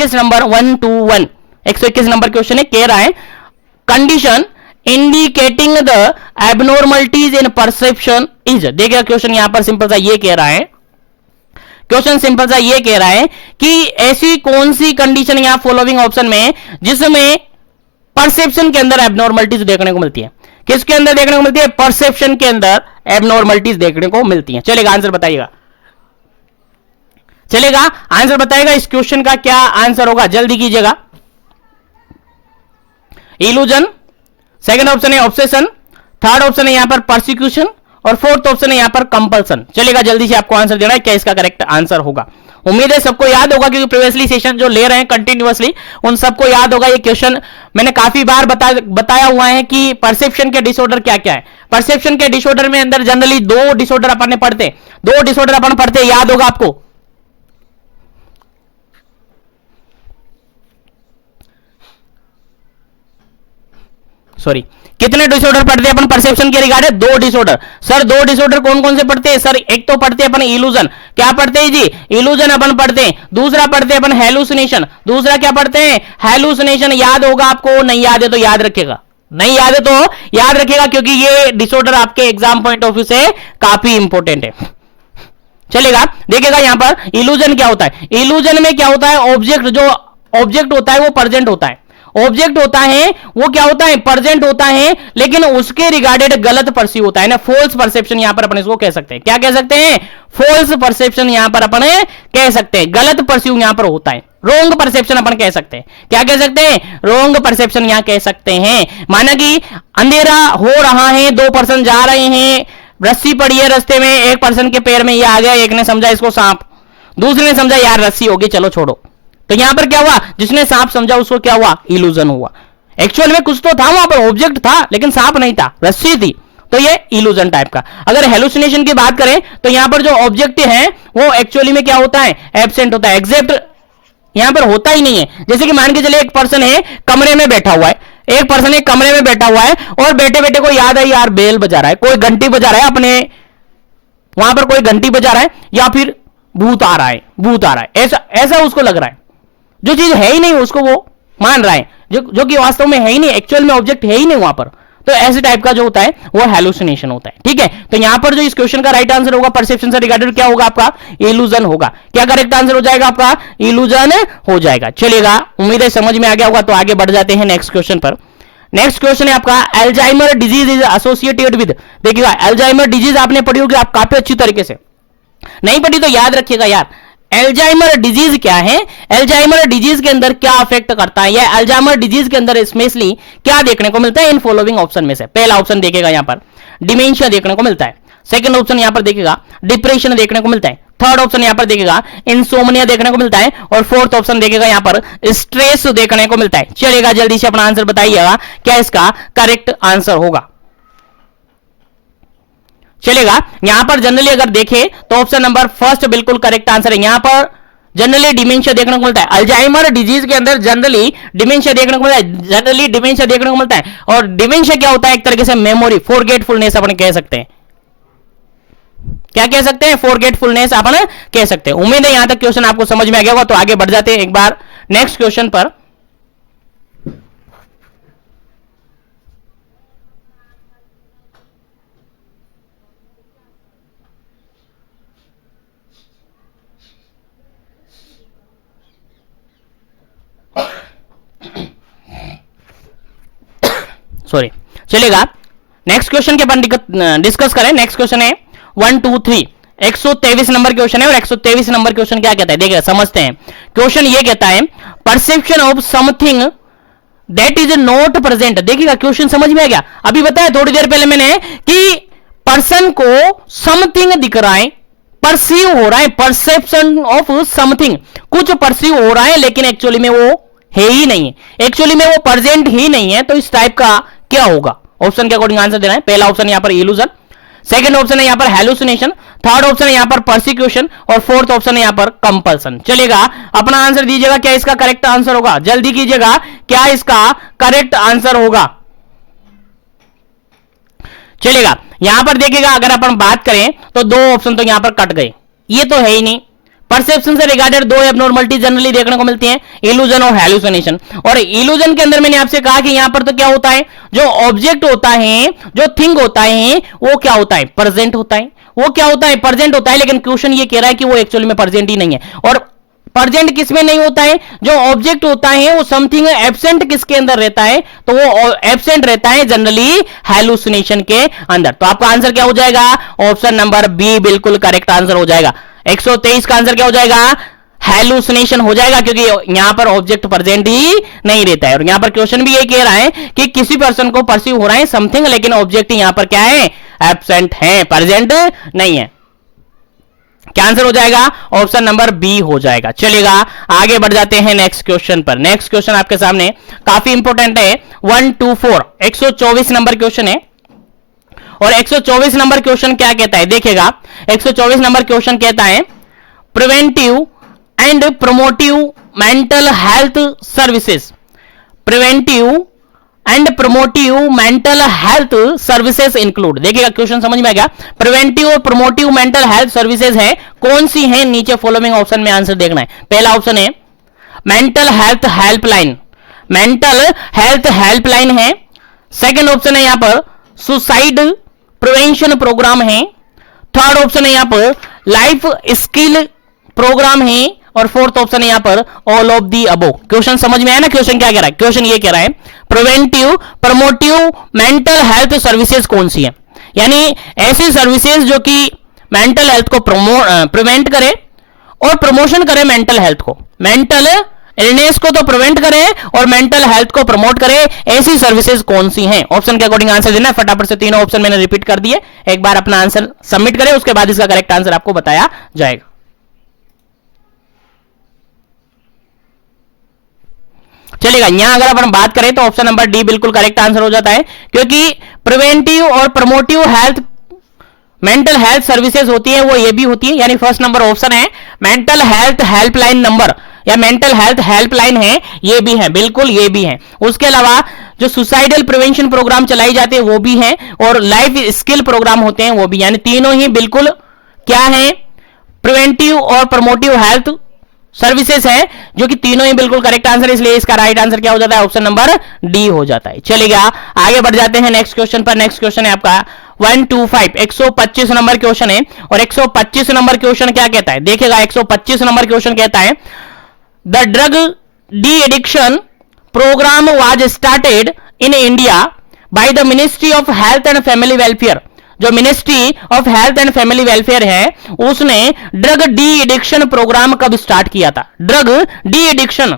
121 number 121 121 number question है, कह रहा है condition indicating the abnormalities in perception is. देखिए क्वेश्चन यहां पर सिंपल सा ये कह रहा है, क्वेश्चन सिंपल सा ये कह रहा है कि ऐसी कौन सी कंडीशन यहां फॉलोइंग ऑप्शन में जिसमें परसेप्शन के अंदर एबनॉर्मलिटीज देखने को मिलती है। किसके अंदर देखने को मिलती है? परसेप्शन के अंदर एबनॉर्मलिटीज देखने को मिलती है। चलेगा, आंसर बताइएगा, चलेगा आंसर बताइएगा इस क्वेश्चन का क्या आंसर होगा, जल्दी कीजिएगा। इल्यूजन, सेकंड ऑप्शन है ऑब्सेशन, थर्ड ऑप्शन है यहां पर परसिक्यूशन और फोर्थ ऑप्शन है यहां पर कंपल्सन। चलेगा, जल्दी से आपको आंसर देना है, क्या इसका करेक्ट आंसर होगा। उम्मीद है सबको याद होगा क्योंकि प्रीवियसली सेशन जो ले रहे हैं कंटिन्यूअसली उन सबको याद होगा। ये क्वेश्चन मैंने काफी बार बताया हुआ है कि परसेप्शन के डिसऑर्डर क्या क्या है। परसेप्शन के डिसऑर्डर में अंदर जनरली दो डिसऑर्डर अपन पढ़ते, दो डिसऑर्डर अपन पढ़ते, याद होगा आपको। सॉरी, कितने डिसऑर्डर पढ़ते हैं अपन परसेप्शन के रिगार्डिंग? दो डिसऑर्डर। सर दो डिसऑर्डर कौन कौन से पढ़ते हैं? सर एक तो पढ़ते हैं अपन इल्यूजन, क्या पढ़ते हैं जी? इल्यूजन अपन पढ़ते हैं। दूसरा पढ़ते हैं अपन हैलुसिनेशन, दूसरा क्या पढ़ते हैं? हैलुसिनेशन। याद होगा आपको, नहीं याद है तो याद रखेगा, नहीं याद है तो याद रखेगा क्योंकि ये डिसऑर्डर आपके एग्जाम पॉइंट ऑफ व्यू से काफी इंपॉर्टेंट है। चलेगा, देखिएगा यहां पर इल्यूजन क्या होता है। इल्यूजन में क्या होता है? ऑब्जेक्ट, जो ऑब्जेक्ट होता है वो प्रेजेंट होता है, ऑब्जेक्ट होता है वो क्या होता है? प्रेजेंट होता है, लेकिन उसके रिगार्डेड गलत परसीव होता है ना, फॉल्स परसेप्शन यहां पर अपन इसको कह सकते हैं। क्या कह सकते हैं? फॉल्स परसेप्शन यहां पर अपन कह सकते हैं, गलत परसीव यहां पर होता है, रोंग परसेप्शन अपन कह सकते हैं। क्या कह सकते हैं? रोंग परसेप्शन यहां कह सकते हैं। माना कि अंधेरा हो रहा है, दो पर्सन जा रहे हैं, रस्सी पड़ी है रास्ते में, एक पर्सन के पैर में ये आ गया, एक ने समझा इसको सांप, दूसरे ने समझा यार रस्सी होगी चलो छोड़ो। तो यहां पर क्या हुआ? जिसने सांप समझा उसको क्या हुआ? इल्यूजन हुआ। एक्चुअल में कुछ तो था वहां पर, ऑब्जेक्ट था लेकिन सांप नहीं था, रस्सी थी, तो ये इल्यूजन टाइप का। अगर हेलुसिनेशन की बात करें तो यहां पर जो ऑब्जेक्ट है वो एक्चुअली में क्या होता है? एब्सेंट होता है, एग्जैक्ट यहां पर होता ही नहीं है। जैसे कि मान के चले एक पर्सन है कमरे में बैठा हुआ है, एक पर्सन एक कमरे में बैठा हुआ है और बैठे बैठे को याद है यार बेल बजा रहा है, कोई घंटी बजा रहा है, अपने वहां पर कोई घंटी बजा रहा है या फिर भूत आ रहा है, भूत आ रहा है, ऐसा ऐसा उसको लग रहा है। जो चीज है ही नहीं उसको वो मान रहा है, जो कि वास्तव में है ही नहीं, एक्चुअल में ऑब्जेक्ट है ही नहीं वहां पर। तो ऐसे टाइप का जो होता है वो हैलुसिनेशन होता है। ठीक है, तो यहां पर जो इस क्वेश्चन का राइट आंसर होगा परसेप्शन से रिगार्डेड क्या होगा? आपका इल्यूजन होगा। क्या करेक्ट आंसर हो जाएगा? आपका इल्यूजन हो जाएगा। चलेगा, उम्मीद है समझ में आ गया होगा। तो आगे बढ़ जाते हैं नेक्स्ट क्वेश्चन पर। नेक्स्ट क्वेश्चन है आपका Alzheimer disease is associated with. देखिएगा अल्जाइमर डिजीज आपने पढ़ी होगी आप काफी अच्छी तरीके से, नहीं पढ़ी तो याद रखिएगा यार। एल्जाइमर डिजीज क्या है? एल्जाइमर डिजीज के अंदर क्या अफेक्ट करता है, या अल्जाइमर डिजीज के अंदर स्पेशली क्या देखने को मिलता है? इन फॉलोइंग ऑप्शन में से पहला ऑप्शन देखेगा यहां पर डिमेंशिया देखने को मिलता है, सेकंड ऑप्शन यहां पर देखेगा डिप्रेशन देखने को मिलता है, थर्ड ऑप्शन यहां पर देखेगा इंसोमनिया देखने को मिलता है और फोर्थ ऑप्शन देखेगा यहां पर स्ट्रेस देखने को मिलता है। चलेगा, जल्दी से अपना आंसर बताइएगा क्या इसका करेक्ट आंसर होगा। चलेगा, यहां पर जनरली अगर देखें तो ऑप्शन नंबर फर्स्ट बिल्कुल करेक्ट आंसर है। यहां पर जनरली डिमेंशिया देखने को मिलता है, अल्जाइमर डिजीज के अंदर जनरली डिमेंशिया देखने को मिलता है, जनरली डिमेंशिया देखने को मिलता है। और डिमेंशिया क्या होता है? एक तरीके से मेमोरी, फॉरगेटफुलनेस अपन कह सकते हैं। क्या कह सकते हैं? फॉरगेटफुलनेस अपन कह सकते हैं। उम्मीद है यहां तक क्वेश्चन आपको समझ में आ गया होगा। तो आगे बढ़ जाते हैं एक बार नेक्स्ट क्वेश्चन पर। सॉरी, चलेगा नेक्स्ट क्वेश्चन के अपन डिस्कस करें। नेक्स्ट क्वेश्चन है 1 2 3 123 नंबर क्वेश्चन है और 123 नंबर क्वेश्चन क्या कहता है देखिए समझते हैं। क्वेश्चन ये कहता है perception of something that is not present. देखिएगा क्वेश्चन समझ में आ गया। अभी बताया थोड़ी देर पहले मैंने कि पर्सन को समथिंग दिख रहा है, परसीव हो रहा है, परसेप्शन ऑफ समथिंग, कुछ परसीव हो रहा है लेकिन एक्चुअली में वो है ही नहीं है, एक्चुअली में वो प्रेजेंट ही नहीं है। तो इस टाइप का क्या होगा? ऑप्शन के अकॉर्डिंग आंसर देना है। पहला ऑप्शन यहां पर इल्यूजन, सेकंड ऑप्शन है यहां पर हैलुसिनेशन, थर्ड ऑप्शन है यहां पर परसिक्यूशन और फोर्थ ऑप्शन है यहां पर कंपल्सन। चलेगा, अपना आंसर दीजिएगा क्या इसका करेक्ट आंसर होगा, जल्दी कीजिएगा क्या इसका करेक्ट आंसर होगा। चलेगा, यहां पर देखिएगा अगर अपन बात करें तो दो ऑप्शन तो यहां पर कट गए, ये तो है ही नहीं, परसेप्शन से रिगार्डेड दो एबनॉर्मलिटी जनरली देखने को मिलती हैं, इल्यूजन और हैलुसिनेशन। और इल्यूजन के अंदर मैंने आपसे कहा कि यहां पर तो क्या होता है, जो ऑब्जेक्ट होता है, जो थिंग होता है, वो क्या होता है, प्रेजेंट होता है, वो क्या होता है, प्रेजेंट होता है। लेकिन क्वेश्चन ये कह रहा है कि वो एक्चुअली में प्रेजेंट ही नहीं है। और प्रेजेंट किसमें नहीं होता है, जो ऑब्जेक्ट होता है वो समथिंग एब्सेंट किसके अंदर रहता है, तो वो एब्सेंट रहता है जनरली हैलुसिनेशन के अंदर। तो आपका आंसर क्या हो जाएगा, ऑप्शन नंबर बी बिल्कुल करेक्ट आंसर हो जाएगा। 123 का आंसर क्या हो जाएगा, हैलुसिनेशन हो जाएगा, क्योंकि यहां पर ऑब्जेक्ट प्रेजेंट ही नहीं रहता है। और यहां पर क्वेश्चन भी ये कह रहा है कि किसी पर्सन को परसीव हो रहा है समथिंग, लेकिन ऑब्जेक्ट यहां पर क्या है, एब्सेंट है, प्रेजेंट नहीं है। क्या आंसर हो जाएगा, ऑप्शन नंबर बी हो जाएगा। चलिएगा आगे बढ़ जाते हैं नेक्स्ट क्वेश्चन पर। नेक्स्ट क्वेश्चन आपके सामने काफी इंपॉर्टेंट है, 124 124 नंबर क्वेश्चन है। और 124 नंबर क्वेश्चन क्या कहता है, देखिएगा 124 नंबर क्वेश्चन कहता है preventive and promotive mental health services, preventive and promotive mental health services include. देखिएगा क्वेश्चन समझ में आ गया, प्रिवेंटिव और प्रोमोटिव मेंटल हेल्थ सर्विसेज है, कौन सी है, नीचे फॉलोइंग ऑप्शन में आंसर देखना है। पहला ऑप्शन है mental health helpline, mental health helpline है। सेकंड ऑप्शन है यहां पर सुसाइड प्रिवेंशन प्रोग्राम है। थर्ड ऑप्शन है यहां पर लाइफ स्किल प्रोग्राम है। और फोर्थ ऑप्शन है यहां पर all of the above. Question समझ में आया ना, क्वेश्चन क्या कह रहा है, क्वेश्चन ये कह रहा है preventive promotive mental health services कौन सी है, यानी ऐसी सर्विसेज जो कि मेंटल हेल्थ को प्रिवेंट करे और प्रमोशन करे मेंटल हेल्थ को, मेंटल इलनेस को तो प्रिवेंट करे और मेंटल हेल्थ को प्रमोट करे, ऐसी सर्विसेज कौन सी हैं। ऑप्शन के अकॉर्डिंग आंसर देना है। फटाफट से तीनों ऑप्शन मैंने रिपीट कर दिए, एक बार अपना आंसर सबमिट करें, उसके बाद इसका करेक्ट आंसर आपको बताया जाएगा। चलेगा, यहां अगर अपन बात करें तो ऑप्शन नंबर डी बिल्कुल करेक्ट आंसर हो जाता है, क्योंकि प्रिवेंटिव और promotive health mental health services होती है वो ये भी होती है, यानी फर्स्ट नंबर ऑप्शन है मेंटल हेल्थ हेल्पलाइन नंबर या मेंटल हेल्थ हेल्पलाइन है, ये भी है, बिल्कुल ये भी है। उसके अलावा जो सुसाइडल प्रिवेंशन प्रोग्राम चलाई जाते हैं वो भी है, और लाइफ स्किल प्रोग्राम होते हैं वो भी, यानी तीनों ही बिल्कुल क्या है, प्रिवेंटिव और प्रमोटिव हेल्थ सर्विसेज है, जो कि तीनों ही बिल्कुल करेक्ट आंसर, इसलिए इसका राइट आंसर क्या हो जाता है, ऑप्शन नंबर डी हो जाता है। चलिएगा आगे बढ़ जाते हैं नेक्स्ट क्वेश्चन पर। नेक्स्ट क्वेश्चन है आपका 125 125 नंबर क्वेश्चन है। और 125 नंबर क्वेश्चन क्या कहता है, देखिएगा 125 नंबर क्वेश्चन कहता है the drug de addiction programme was started in India by the ministry of health and family welfare. जो ministry of health and family welfare है उसने ड्रग डी एडिक्शन प्रोग्राम कब स्टार्ट किया था। Drug de addiction,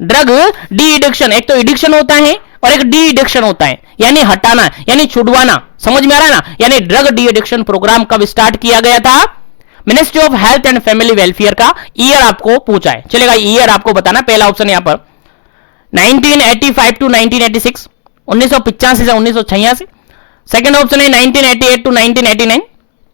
drug de addiction, एक तो addiction होता है और एक डी एडिक्शन होता है, यानी हटाना, यानी छुड़वाना, समझ में आ रहा है ना। यानी ड्रग डी एडिक्शन प्रोग्राम कब स्टार्ट किया गया था, ministry of health and family welfare का ईयर आपको पूछा है। चलेगा ईयर आपको बताना। पहला ऑप्शन यहां पर 1985 टू 1986, 1985 से 1986। सेकंड ऑप्शन है 1988 टू 1989।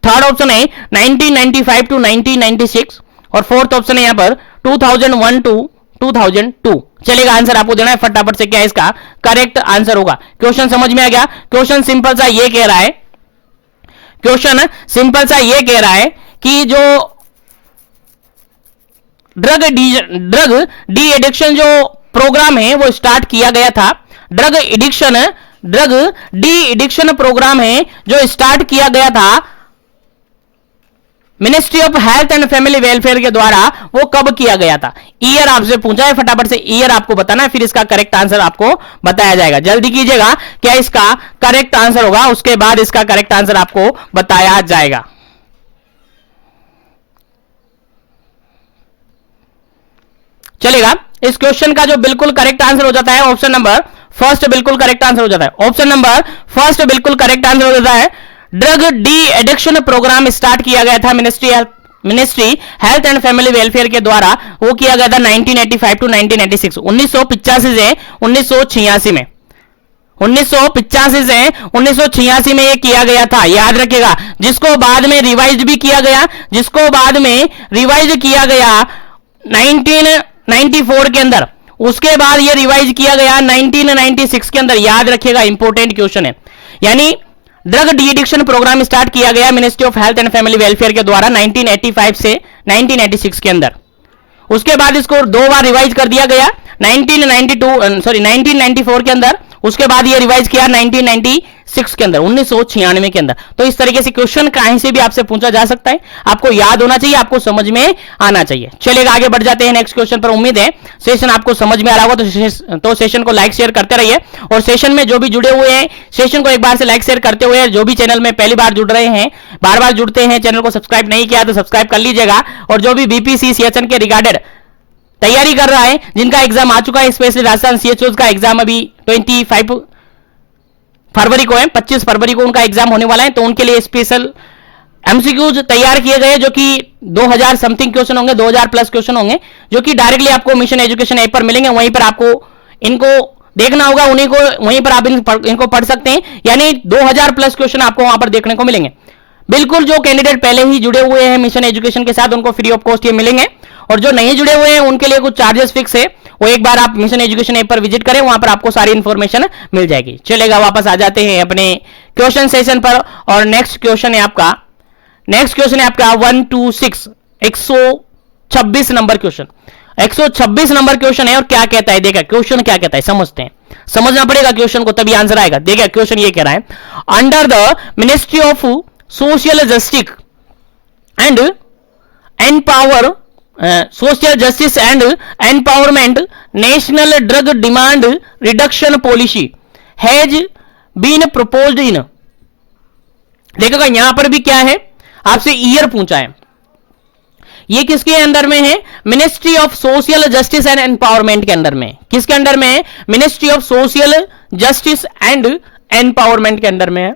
थर्ड ऑप्शन है 1995 टू 1996। और फोर्थ ऑप्शन है यहां पर 2001 टू 2002। चलेगा आंसर आपको देना है फटाफट से, क्या इसका करेक्ट आंसर होगा। क्वेश्चन समझ में आ गया। क्वेश्चन सिंपल सा ये कह रहा है, क्वेश्चन सिंपल सा ये कह रहा है कि जो ड्रग डी एडिक्शन जो प्रोग्राम है वो स्टार्ट किया गया था। ड्रग डी एडिक्शन प्रोग्राम है जो स्टार्ट किया गया था ministry of health and family welfare के द्वारा, वो कब किया गया था। ईयर आपसे पूछा है, फटाफट से ईयर आपको बताना है, फिर इसका करेक्ट आंसर आपको बताया जाएगा। जल्दी कीजिएगा, क्या इसका करेक्ट आंसर होगा, उसके बाद इसका करेक्ट आंसर आपको बताया जाएगा। चलेगा, इस क्वेश्चन का जो बिल्कुल करेक्ट आंसर हो जाता है ऑप्शन नंबर फर्स्ट बिल्कुल करेक्ट आंसर हो जाता है। ऑप्शन नंबर फर्स्ट बिल्कुल करेक्ट आंसर हो जाता है। Drug de addiction program start किया गया था ministry health and family welfare के द्वारा, वो किया गया था 1985 टू 1986, 1985 से 1986 में, 1985 से 1986 में ये किया गया था, याद रखिएगा। जिसको बाद में रिवाइज भी किया गया, जिसको बाद में रिवाइज किया गया 1994 के अंदर, उसके बाद ये रिवाइज किया गया 1996 के अंदर, याद रखिएगा, इंपॉर्टेंट क्वेश्चन है। यानी drug de addiction program start किया गया ministry of health and family welfare के द्वारा 1985 से 1986 के अंदर। उसके बाद इसको 2 बार रिवाइज कर दिया गया 1994 के अंदर। उसके बाद ये रिवाइज किया 1996 के अंदर, 1996 के अंदर। तो इस तरीके से क्वेश्चन कहीं से भी आपसे पूछा जा सकता है, आपको याद होना चाहिए, आपको समझ में आना चाहिए। चलिएगा आगे बढ़ जाते हैं नेक्स्ट क्वेश्चन पर। उम्मीद है सेशन आपको समझ में आ रहा होगा, तो सेशन को लाइक शेयर करते रहिए। और सेशन में जो भी जुड़े हुए हैं, सेशन को एक बार से लाइक शेयर करते हुए, जो भी चैनल में पहली बार जुड़ रहे हैं, बार बार जुड़ते हैं, चैनल को सब्सक्राइब नहीं किया तो सब्सक्राइब कर लीजिएगा। और जो भी बीपीसी सीएचएन के रिगार्डेड तैयारी कर रहा है, जिनका एग्जाम आ चुका है, स्पेशली राजस्थान सीएचओ का एग्जाम अभी 25 फरवरी को है, 25 फरवरी को उनका एग्जाम होने वाला है, तो उनके लिए स्पेशल एमसीक्यूज तैयार किए गए जो कि 2000 समथिंग क्वेश्चन होंगे, 2000 प्लस क्वेश्चन होंगे, जो कि डायरेक्टली आपको मिशन एजुकेशन ऐप पर मिलेंगे। वहीं पर आपको इनको देखना होगा, उन्हीं को वहीं पर आप इनको पढ़ सकते हैं। यानी 2000 प्लस क्वेश्चन आपको वहां पर देखने को मिलेंगे। बिल्कुल जो कैंडिडेट पहले ही जुड़े हुए हैं मिशन एजुकेशन के साथ, उनको फ्री ऑफ कॉस्ट ये मिलेंगे। और जो नहीं जुड़े हुए हैं उनके लिए कुछ चार्जेस फिक्स है, वो एक बार आप मिशन एजुकेशन ऐप पर विजिट करें, वहां पर आपको सारी इंफॉर्मेशन मिल जाएगी। चलेगा वापस आ जाते हैं अपने क्वेश्चन सेशन पर। और नेक्स्ट क्वेश्चन है आपका 126 126 नंबर क्वेश्चन, 126 नंबर क्वेश्चन है। और क्या कहता है, देखा क्वेश्चन क्या कहता है, समझते हैं, समझना पड़ेगा क्वेश्चन को, तभी आंसर आएगा। देखिए क्वेश्चन ये कह रहा है, under the ministry of social justice and empower social justice and empowerment national drug demand reduction policy has been proposed in. देखिएगा यहां पर भी क्या है, आपसे ईयर पूछा है, ये किसके अंदर में है, ministry of social justice and empowerment के अंदर में। किसके अंडर में है, ministry of social justice and empowerment के अंदर में है।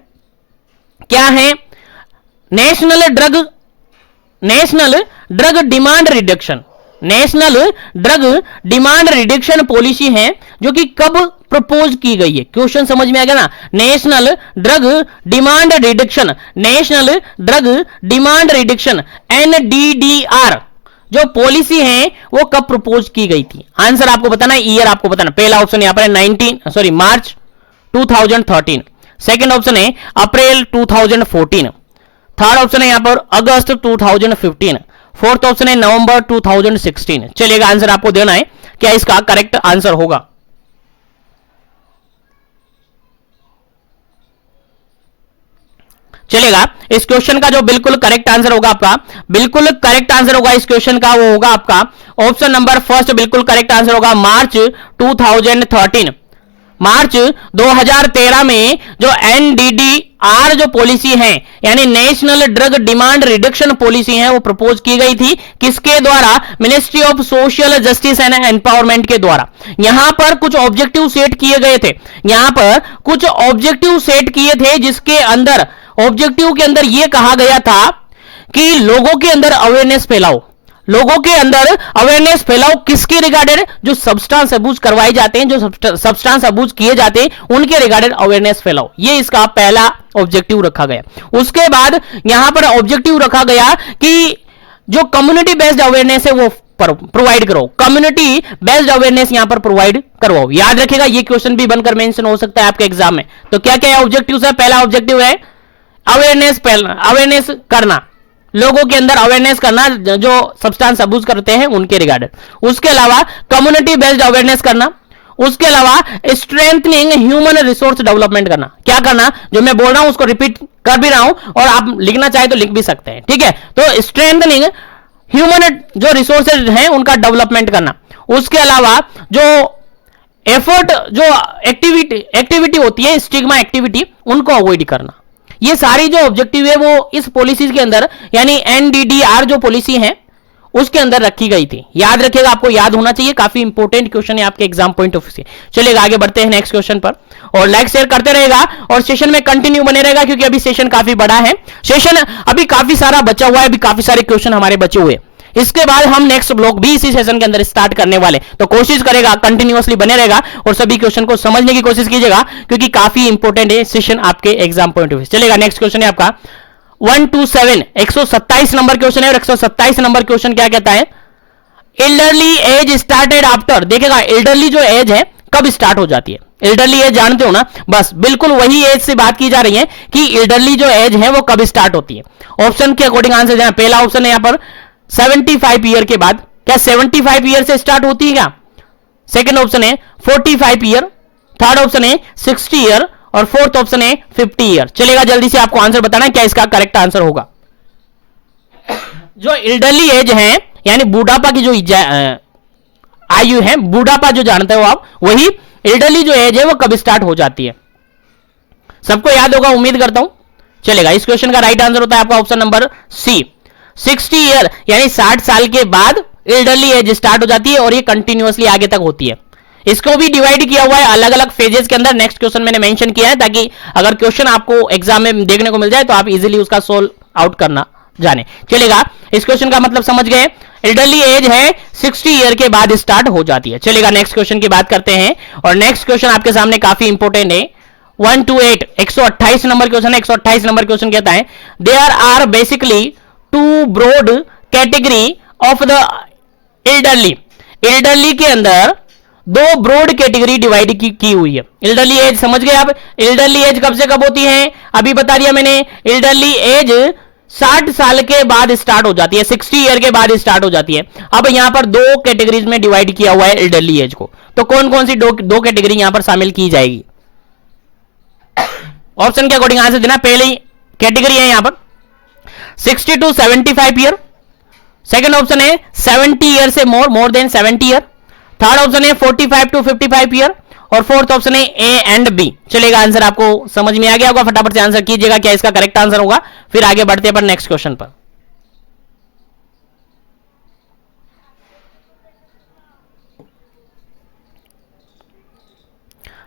क्या है, national drug demand reduction, national drug demand reduction policy है, जो कि कब प्रपोज की गई है। क्वेश्चन समझ में आ गया ना, national drug demand reduction, national drug demand reduction NDDR जो पॉलिसी है वो कब प्रपोज की गई थी। आंसर आपको बताना है, ईयर आपको बताना। पहला ऑप्शन यहां पर है मार्च 2013, सेकंड ऑप्शन है अप्रैल 2014, थर्ड ऑप्शन है यहां पर अगस्त 2015, फोर्थ ऑप्शन है नवंबर 2016। चलिएगा आंसर आपको देना है, क्या इसका करेक्ट आंसर होगा। चलेगा इस क्वेश्चन का जो बिल्कुल करेक्ट आंसर होगा आपका, बिल्कुल करेक्ट आंसर होगा इस क्वेश्चन का, वो होगा आपका ऑप्शन नंबर फर्स्ट। बिल्कुल करेक्ट आंसर होगा मार्च 2013। मार्च 2013 में जो NDDR जो पॉलिसी है, यानी national drug demand reduction policy है, वो प्रपोज की गई थी। किसके द्वारा, ministry of social justice and empowerment के द्वारा। यहां पर कुछ ऑब्जेक्टिव सेट किए गए थे, यहां पर कुछ ऑब्जेक्टिव सेट किए थे, जिसके अंदर ऑब्जेक्टिव के अंदर यह कहा गया था कि लोगों के अंदर अवेयरनेस फैलाओ, लोगों के अंदर अवेयरनेस फैलाओ। किसके रिगार्डेड, जो सब्सटेंस अबूज करवाए जाते हैं, जो सब्सटेंस अबूज किए जाते हैं, उनके रिगार्डेड अवेयरनेस फैलाओ। ये इसका पहला ऑब्जेक्टिव रखा गया। उसके बाद यहां पर ऑब्जेक्टिव रखा गया कि जो कम्युनिटी बेस्ड अवेयरनेस है वो प्रोवाइड करो, कम्युनिटी बेस्ड अवेयरनेस यहां पर प्रोवाइड करवाओ। याद रखिएगा ये क्वेश्चन भी बनकर मेंशन हो सकता है आपके एग्जाम में। तो क्या क्या ऑब्जेक्टिव है, पहला ऑब्जेक्टिव है अवेयरनेस करना, लोगों के अंदर अवेयरनेस करना जो सब्सटेंस अब्यूज करते हैं उनके रिगार्डेड। उसके अलावा कम्युनिटी बेस्ड अवेयरनेस करना, उसके अलावा स्ट्रेंथनिंग ह्यूमन रिसोर्स डेवलपमेंट करना। क्या करना, जो मैं बोल रहा हूं उसको रिपीट कर भी रहा हूं, और आप लिखना चाहे तो लिख भी सकते हैं, ठीक है। तो स्ट्रेंथनिंग ह्यूमन जो रिसोर्सेज हैं उनका डेवलपमेंट करना। उसके अलावा जो एफर्ट, जो एक्टिविटी होती है, स्टिग्मा एक्टिविटी, उनको अवॉइड करना। ये सारी जो ऑब्जेक्टिव है वो इस पॉलिसी के अंदर, यानी NDDR जो पॉलिसी है उसके अंदर रखी गई थी। याद रखिएगा, आपको याद होना चाहिए, काफी इंपॉर्टेंट क्वेश्चन है आपके एग्जाम पॉइंट ऑफ व्यू से। चलिएगा आगे बढ़ते हैं नेक्स्ट क्वेश्चन पर, और लाइक शेयर करते रहेगा और सेशन में कंटिन्यू बने रहेगा, क्योंकि अभी सेशन काफी बड़ा है, सेशन अभी काफी सारा बचा हुआ है, अभी काफी सारे क्वेश्चन हमारे बचे हुए। इसके बाद हम नेक्स्ट ब्लॉक भी इसी सेशन के अंदर स्टार्ट करने वाले, तो कोशिश करेगा कंटिन्यूअसली बने रहेगा और सभी क्वेश्चन को समझने की कोशिश कीजिएगा, क्योंकि काफी इंपॉर्टेंट है सेशन आपके एग्जाम पॉइंट ऑफ व्यू। चलेगा नेक्स्ट क्वेश्चन है आपका 127 नंबर क्वेश्चन है, और 127 नंबर क्वेश्चन क्या कहता है, एल्डरली एज स्टार्टेड आफ्टर। देखिएगा एल्डरली जो एज है कब स्टार्ट हो जाती है, एल्डरली एज जानते हो ना, बस बिल्कुल वही एज से बात की जा रही है कि एल्डरली जो एज है वो कब स्टार्ट होती है। ऑप्शन के अकॉर्डिंग आंसर देना। पहला ऑप्शन है यहां पर 75 ईयर के बाद। क्या 75 ईयर से स्टार्ट होती है क्या? सेकंड ऑप्शन है 45 ईयर, थर्ड ऑप्शन है 60 ईयर और फोर्थ ऑप्शन है 50 ईयर। चलेगा, जल्दी से आपको आंसर बताना है क्या इसका करेक्ट आंसर होगा। जो एल्डरली एज है यानी बुढ़ापा की जो आयु है, बुढ़ापा जो जानते हो आप, वही एल्डरली जो एज है वो कब स्टार्ट हो जाती है। सबको याद होगा उम्मीद करता हूं। चलेगा, इस क्वेश्चन का राइट आंसर होता है आपका ऑप्शन नंबर सी, 60 ईयर यानी 60 साल के बाद एल्डरली एज स्टार्ट हो जाती है और ये कंटिन्यूअसली आगे तक होती है। इसको भी डिवाइड किया हुआ है अलग अलग फेजेस के अंदर, नेक्स्ट क्वेश्चन मैंने मेंशन किया है ताकि अगर क्वेश्चन आपको एग्जाम में देखने को मिल जाए तो आप इजीली उसका सोल्व आउट करना जाने। चलेगा, इस क्वेश्चन का मतलब समझ गए। एल्डरली एज है 60 ईयर के बाद स्टार्ट हो जाती है। चलेगा, नेक्स्ट क्वेश्चन की बात करते हैं और नेक्स्ट क्वेश्चन आपके सामने काफी इंपॉर्टेंट है। 128 128 नंबर क्वेश्चन है। 128 नंबर क्वेश्चन कहता है there are basically two broad category of the elderly. Elderly के अंदर दो ब्रॉड कैटेगरी डिवाइड की हुई है। एल्डरली एज समझ गए आप? एल्डरली एज कब से कब होती है अभी बता दिया मैंने। एल्डरली एज 60 साल के बाद स्टार्ट हो जाती है, 60 ईयर के बाद स्टार्ट हो जाती है। अब यहां पर दो कैटेगरीज में डिवाइड किया हुआ है एल्डरली एज को, तो कौन कौन सी दो कैटेगरी यहां पर शामिल की जाएगी? ऑप्शन के अकॉर्डिंग आंसर देना। पहली कैटेगरी है यहां पर 60 टू 75 ईयर, सेकंड ऑप्शन है 70 ईयर से more than 70 year, third option है 45 टू 55 ईयर और फोर्थ ऑप्शन है ए एंड बी। चलेगा, आंसर आपको समझ में आ गया होगा, फटाफट से आंसर कीजिएगा क्या इसका करेक्ट आंसर होगा, फिर आगे बढ़ते हैं नेक्स्ट क्वेश्चन पर।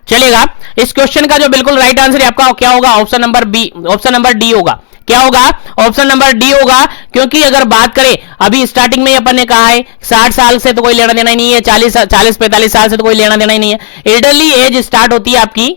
चलेगा, इस क्वेश्चन का जो बिल्कुल राइट आंसर है आपका क्या होगा? Option number B, option number D होगा। क्या होगा? ऑप्शन नंबर डी होगा, क्योंकि अगर बात करें अभी स्टार्टिंग में अपन ने कहा है 60 साल से तो कोई लेना देना ही नहीं है, 40-45 साल से तो कोई लेना देना ही नहीं है। एल्डरली एज स्टार्ट होती है आपकी,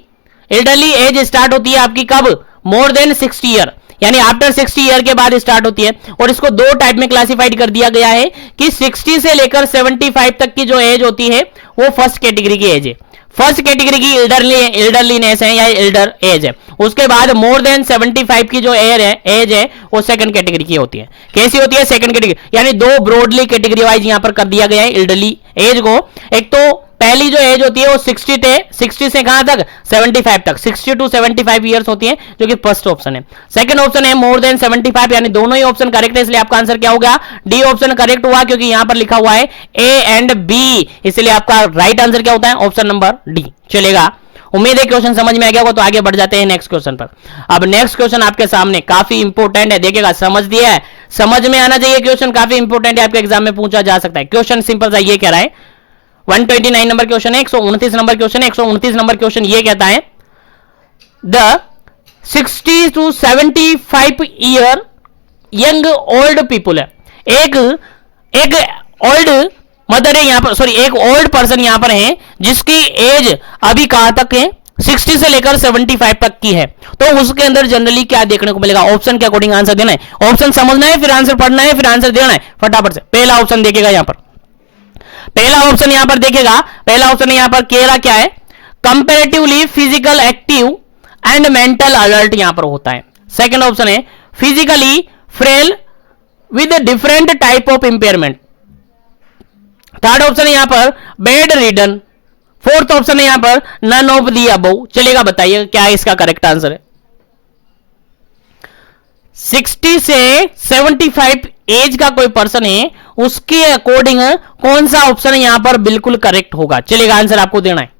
एल्डरली एज स्टार्ट होती है आपकी कब? मोर देन 60 ईयर यानी आफ्टर 60 ईयर के बाद स्टार्ट होती है। और इसको दो टाइप में क्लासिफाइड कर दिया गया है कि 60 से लेकर 75 तक की जो एज होती है वो फर्स्ट कैटेगरी की एज है। फर्स्ट कैटेगरी की एल्डरलीनेस है या एल्डर एज है। उसके बाद मोर देन 75 की जो एज है वो सेकंड कैटेगरी की होती है। कैसी होती है? Second category. यानी दो ब्रॉडली कैटेगरी वाइज यहां पर कर दिया गया है एल्डरली एज को। एक तो पहली जो एज होती है वो 60 से कहां तक? 75 तक, 60 टू 75 ईयर्स होती है, जो कि फर्स्ट ऑप्शन है। सेकंड ऑप्शन है मोर देन 75, यानी दोनों ही ऑप्शन करेक्ट है, इसलिए आपका आंसर क्या होगा? डी ऑप्शन करेक्ट हुआ, क्योंकि यहां पर लिखा हुआ है ए एंड बी, इसलिए आपका राइट आंसर क्या होता है? Option number D. चलेगा, उम्मीद है क्वेश्चन समझ में आ गया होगा। तो आगे बढ़ जाते हैं नेक्स्ट क्वेश्चन पर। अब नेक्स्ट क्वेश्चन आपके सामने काफी इंपॉर्टेंट है, देखिएगा, समझ दिया है, समझ में आना चाहिए। क्वेश्चन काफी इंपॉर्टेंट है, आपके एग्जाम में पूछा जा सकता है। क्वेश्चन सिंपल सा ये कह रहा है, 129 नंबर क्वेश्चन है, 129 नंबर क्वेश्चन है। 129 नंबर क्वेश्चन ये कहता है the 60 to 75 year young old people है। एक ओल्ड मदर है यहां पर, सॉरी एक ओल्ड पर्सन यहां पर है जिसकी एज अभी कहां तक है? 60 से लेकर 75 तक की है। तो उसके अंदर जनरली क्या देखने को मिलेगा? ऑप्शन के अकॉर्डिंग आंसर देना है, ऑप्शन समझना है, फिर आंसर पढ़ना है, फिर आंसर देना है फटाफट से। पहला ऑप्शन देखेगा यहां पर, पहला ऑप्शन यहां पर देखेगा, पहला ऑप्शन यहां पर कह रहा क्या है? Comparatively physical active and mental alert यहां पर होता है। सेकंड ऑप्शन है physically frail with different type of impairment. Third option है यहां पर बेड रिडन। फोर्थ ऑप्शन है यहां पर नन ऑफ दी अबव। चलेगा, बताइए क्या इसका करेक्ट आंसर है? 60 से 75 एज का कोई पर्सन है, उसके अकॉर्डिंग कौन सा ऑप्शन यहां पर बिल्कुल करेक्ट होगा? चलेगा, आंसर आपको देना है।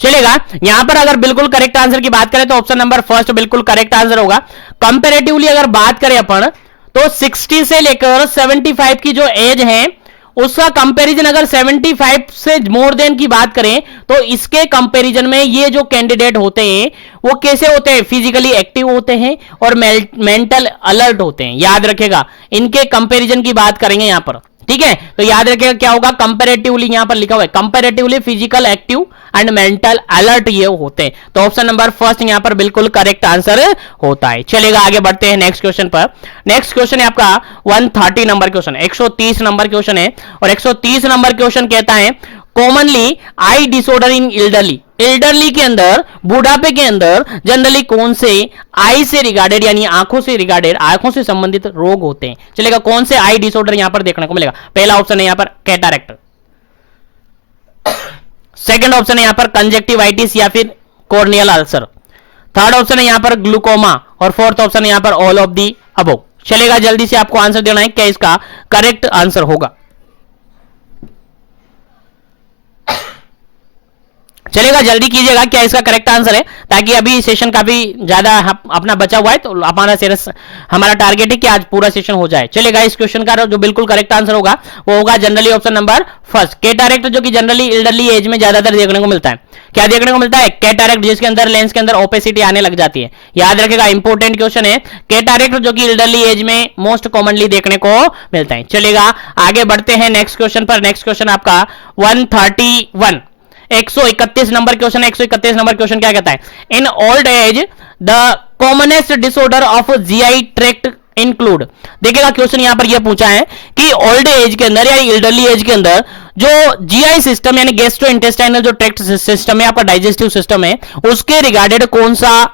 चलेगा, यहां पर अगर बिल्कुल करेक्ट आंसर की बात करें तो ऑप्शन नंबर फर्स्ट बिल्कुल करेक्ट आंसर होगा। कंपैरेटिवली अगर बात करें अपन तो 60 से लेकर 75 की जो एज है उसका कंपैरिजन अगर 75 से मोर देन की बात करें तो इसके कंपैरिजन में ये जो कैंडिडेट होते हैं वो कैसे होते हैं? फिजिकली एक्टिव होते हैं और मेंटल अलर्ट होते हैं। याद रखेगा, इनके कंपैरिजन की बात करेंगे यहां पर, ठीक है, तो याद रखिएगा क्या होगा, कंपैरेटिवली यहां पर लिखा हुआ है, comparatively physical active and mental alert ये होते हैं। तो ऑप्शन नंबर फर्स्ट यहां पर बिल्कुल करेक्ट आंसर होता है। चलेगा आगे बढ़ते हैं नेक्स्ट क्वेश्चन पर। नेक्स्ट क्वेश्चन है आपका 130 नंबर क्वेश्चन, 130 नंबर क्वेश्चन है, और 130 नंबर क्वेश्चन कहता है commonly I disorder in elderly, elderly के अंदर, बुढ़ापे के अंदर जनरली कौन से आई से रिगार्डेड यानी आंखों से रिगार्डेड, आंखों से संबंधित रोग होते हैं। चलेगा, कौन से आई डिसऑर्डर यहां पर देखने को मिलेगा। पहला ऑप्शन है यहां पर कैटरैक्ट, सेकंड ऑप्शन है यहां पर कंजक्टिवाइटिस या फिर कॉर्नियल अल्सर, थर्ड ऑप्शन है यहां पर ग्लूकोमा, और फोर्थ ऑप्शन है यहां पर ऑल ऑफ दी अबव। चलेगा, जल्दी से आपको आंसर देना है, क्या इसका करेक्ट आंसर होगा। चलेगा, जल्दी कीजिएगा, क्या इसका करेक्ट आंसर है, ताकि अभी सेशन काफी ज्यादा अपना बचा हुआ है, तो हमारा टारगेट है कि आज पूरा सेशन हो जाए। चलेगा, इस क्वेश्चन का जो बिल्कुल करेक्ट आंसर होगा वो होगा generally option number first, cataract, जो कि जनरली एल्डरली एज में ज्यादातर देखने को मिलता है। क्या देखने को मिलता है, कैटरैक्ट, जिसके अंदर लेंस के अंदर ओपेसिटी आने लग जाती है। याद रखेगा, इंपॉर्टेंट क्वेश्चन है, कैटरैक्ट जो कि एल्डरली एज में मोस्ट कॉमनली देखने को मिलता है। चलेगा, आगे बढ़ते हैं नेक्स्ट क्वेश्चन पर। नेक्स्ट क्वेश्चन आपका 131, 131 नंबर क्वेश्चन है। 131 नंबर क्वेश्चन क्या कहता है, in old age the commonest disorder of GI tract include. देखिएगा, क्वेश्चन यहां पर यह पूछा है कि ओल्ड एज के अंदर या एल्डरली एज के अंदर जो जीआई सिस्टम यानी गैस्ट्रो इंटेस्टाइनल जो ट्रैक्ट सिस्टम है, आपका डाइजेस्टिव सिस्टम है, उसके रिगार्डेड कौन सा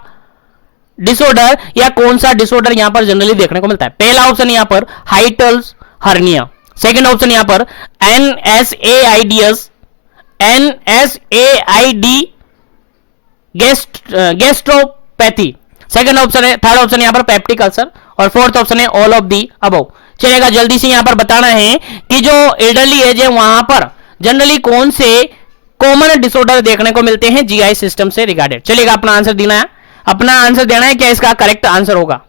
डिसऑर्डर या कौन सा डिसऑर्डर यहां पर जनरली देखने को मिलता है। पहला ऑप्शन यहां पर हाइटल्स हर्निया, सेकंड ऑप्शन यहां पर NSAIDs, NSAID gastropathy, second option है, थर्ड ऑप्शन यहां पर पेप्टिक अल्सर, और फोर्थ ऑप्शन है ऑल ऑफ दी अबव। चलेगा, जल्दी से यहां पर बताना है कि जो एल्डरली एज है वहां पर जनरली कौन से कॉमन डिसऑर्डर देखने को मिलते हैं जीआई सिस्टम से रिगार्डेड। चलेगा, अपना आंसर देना है, अपना आंसर देना है, क्या इसका करेक्ट आंसर होगा।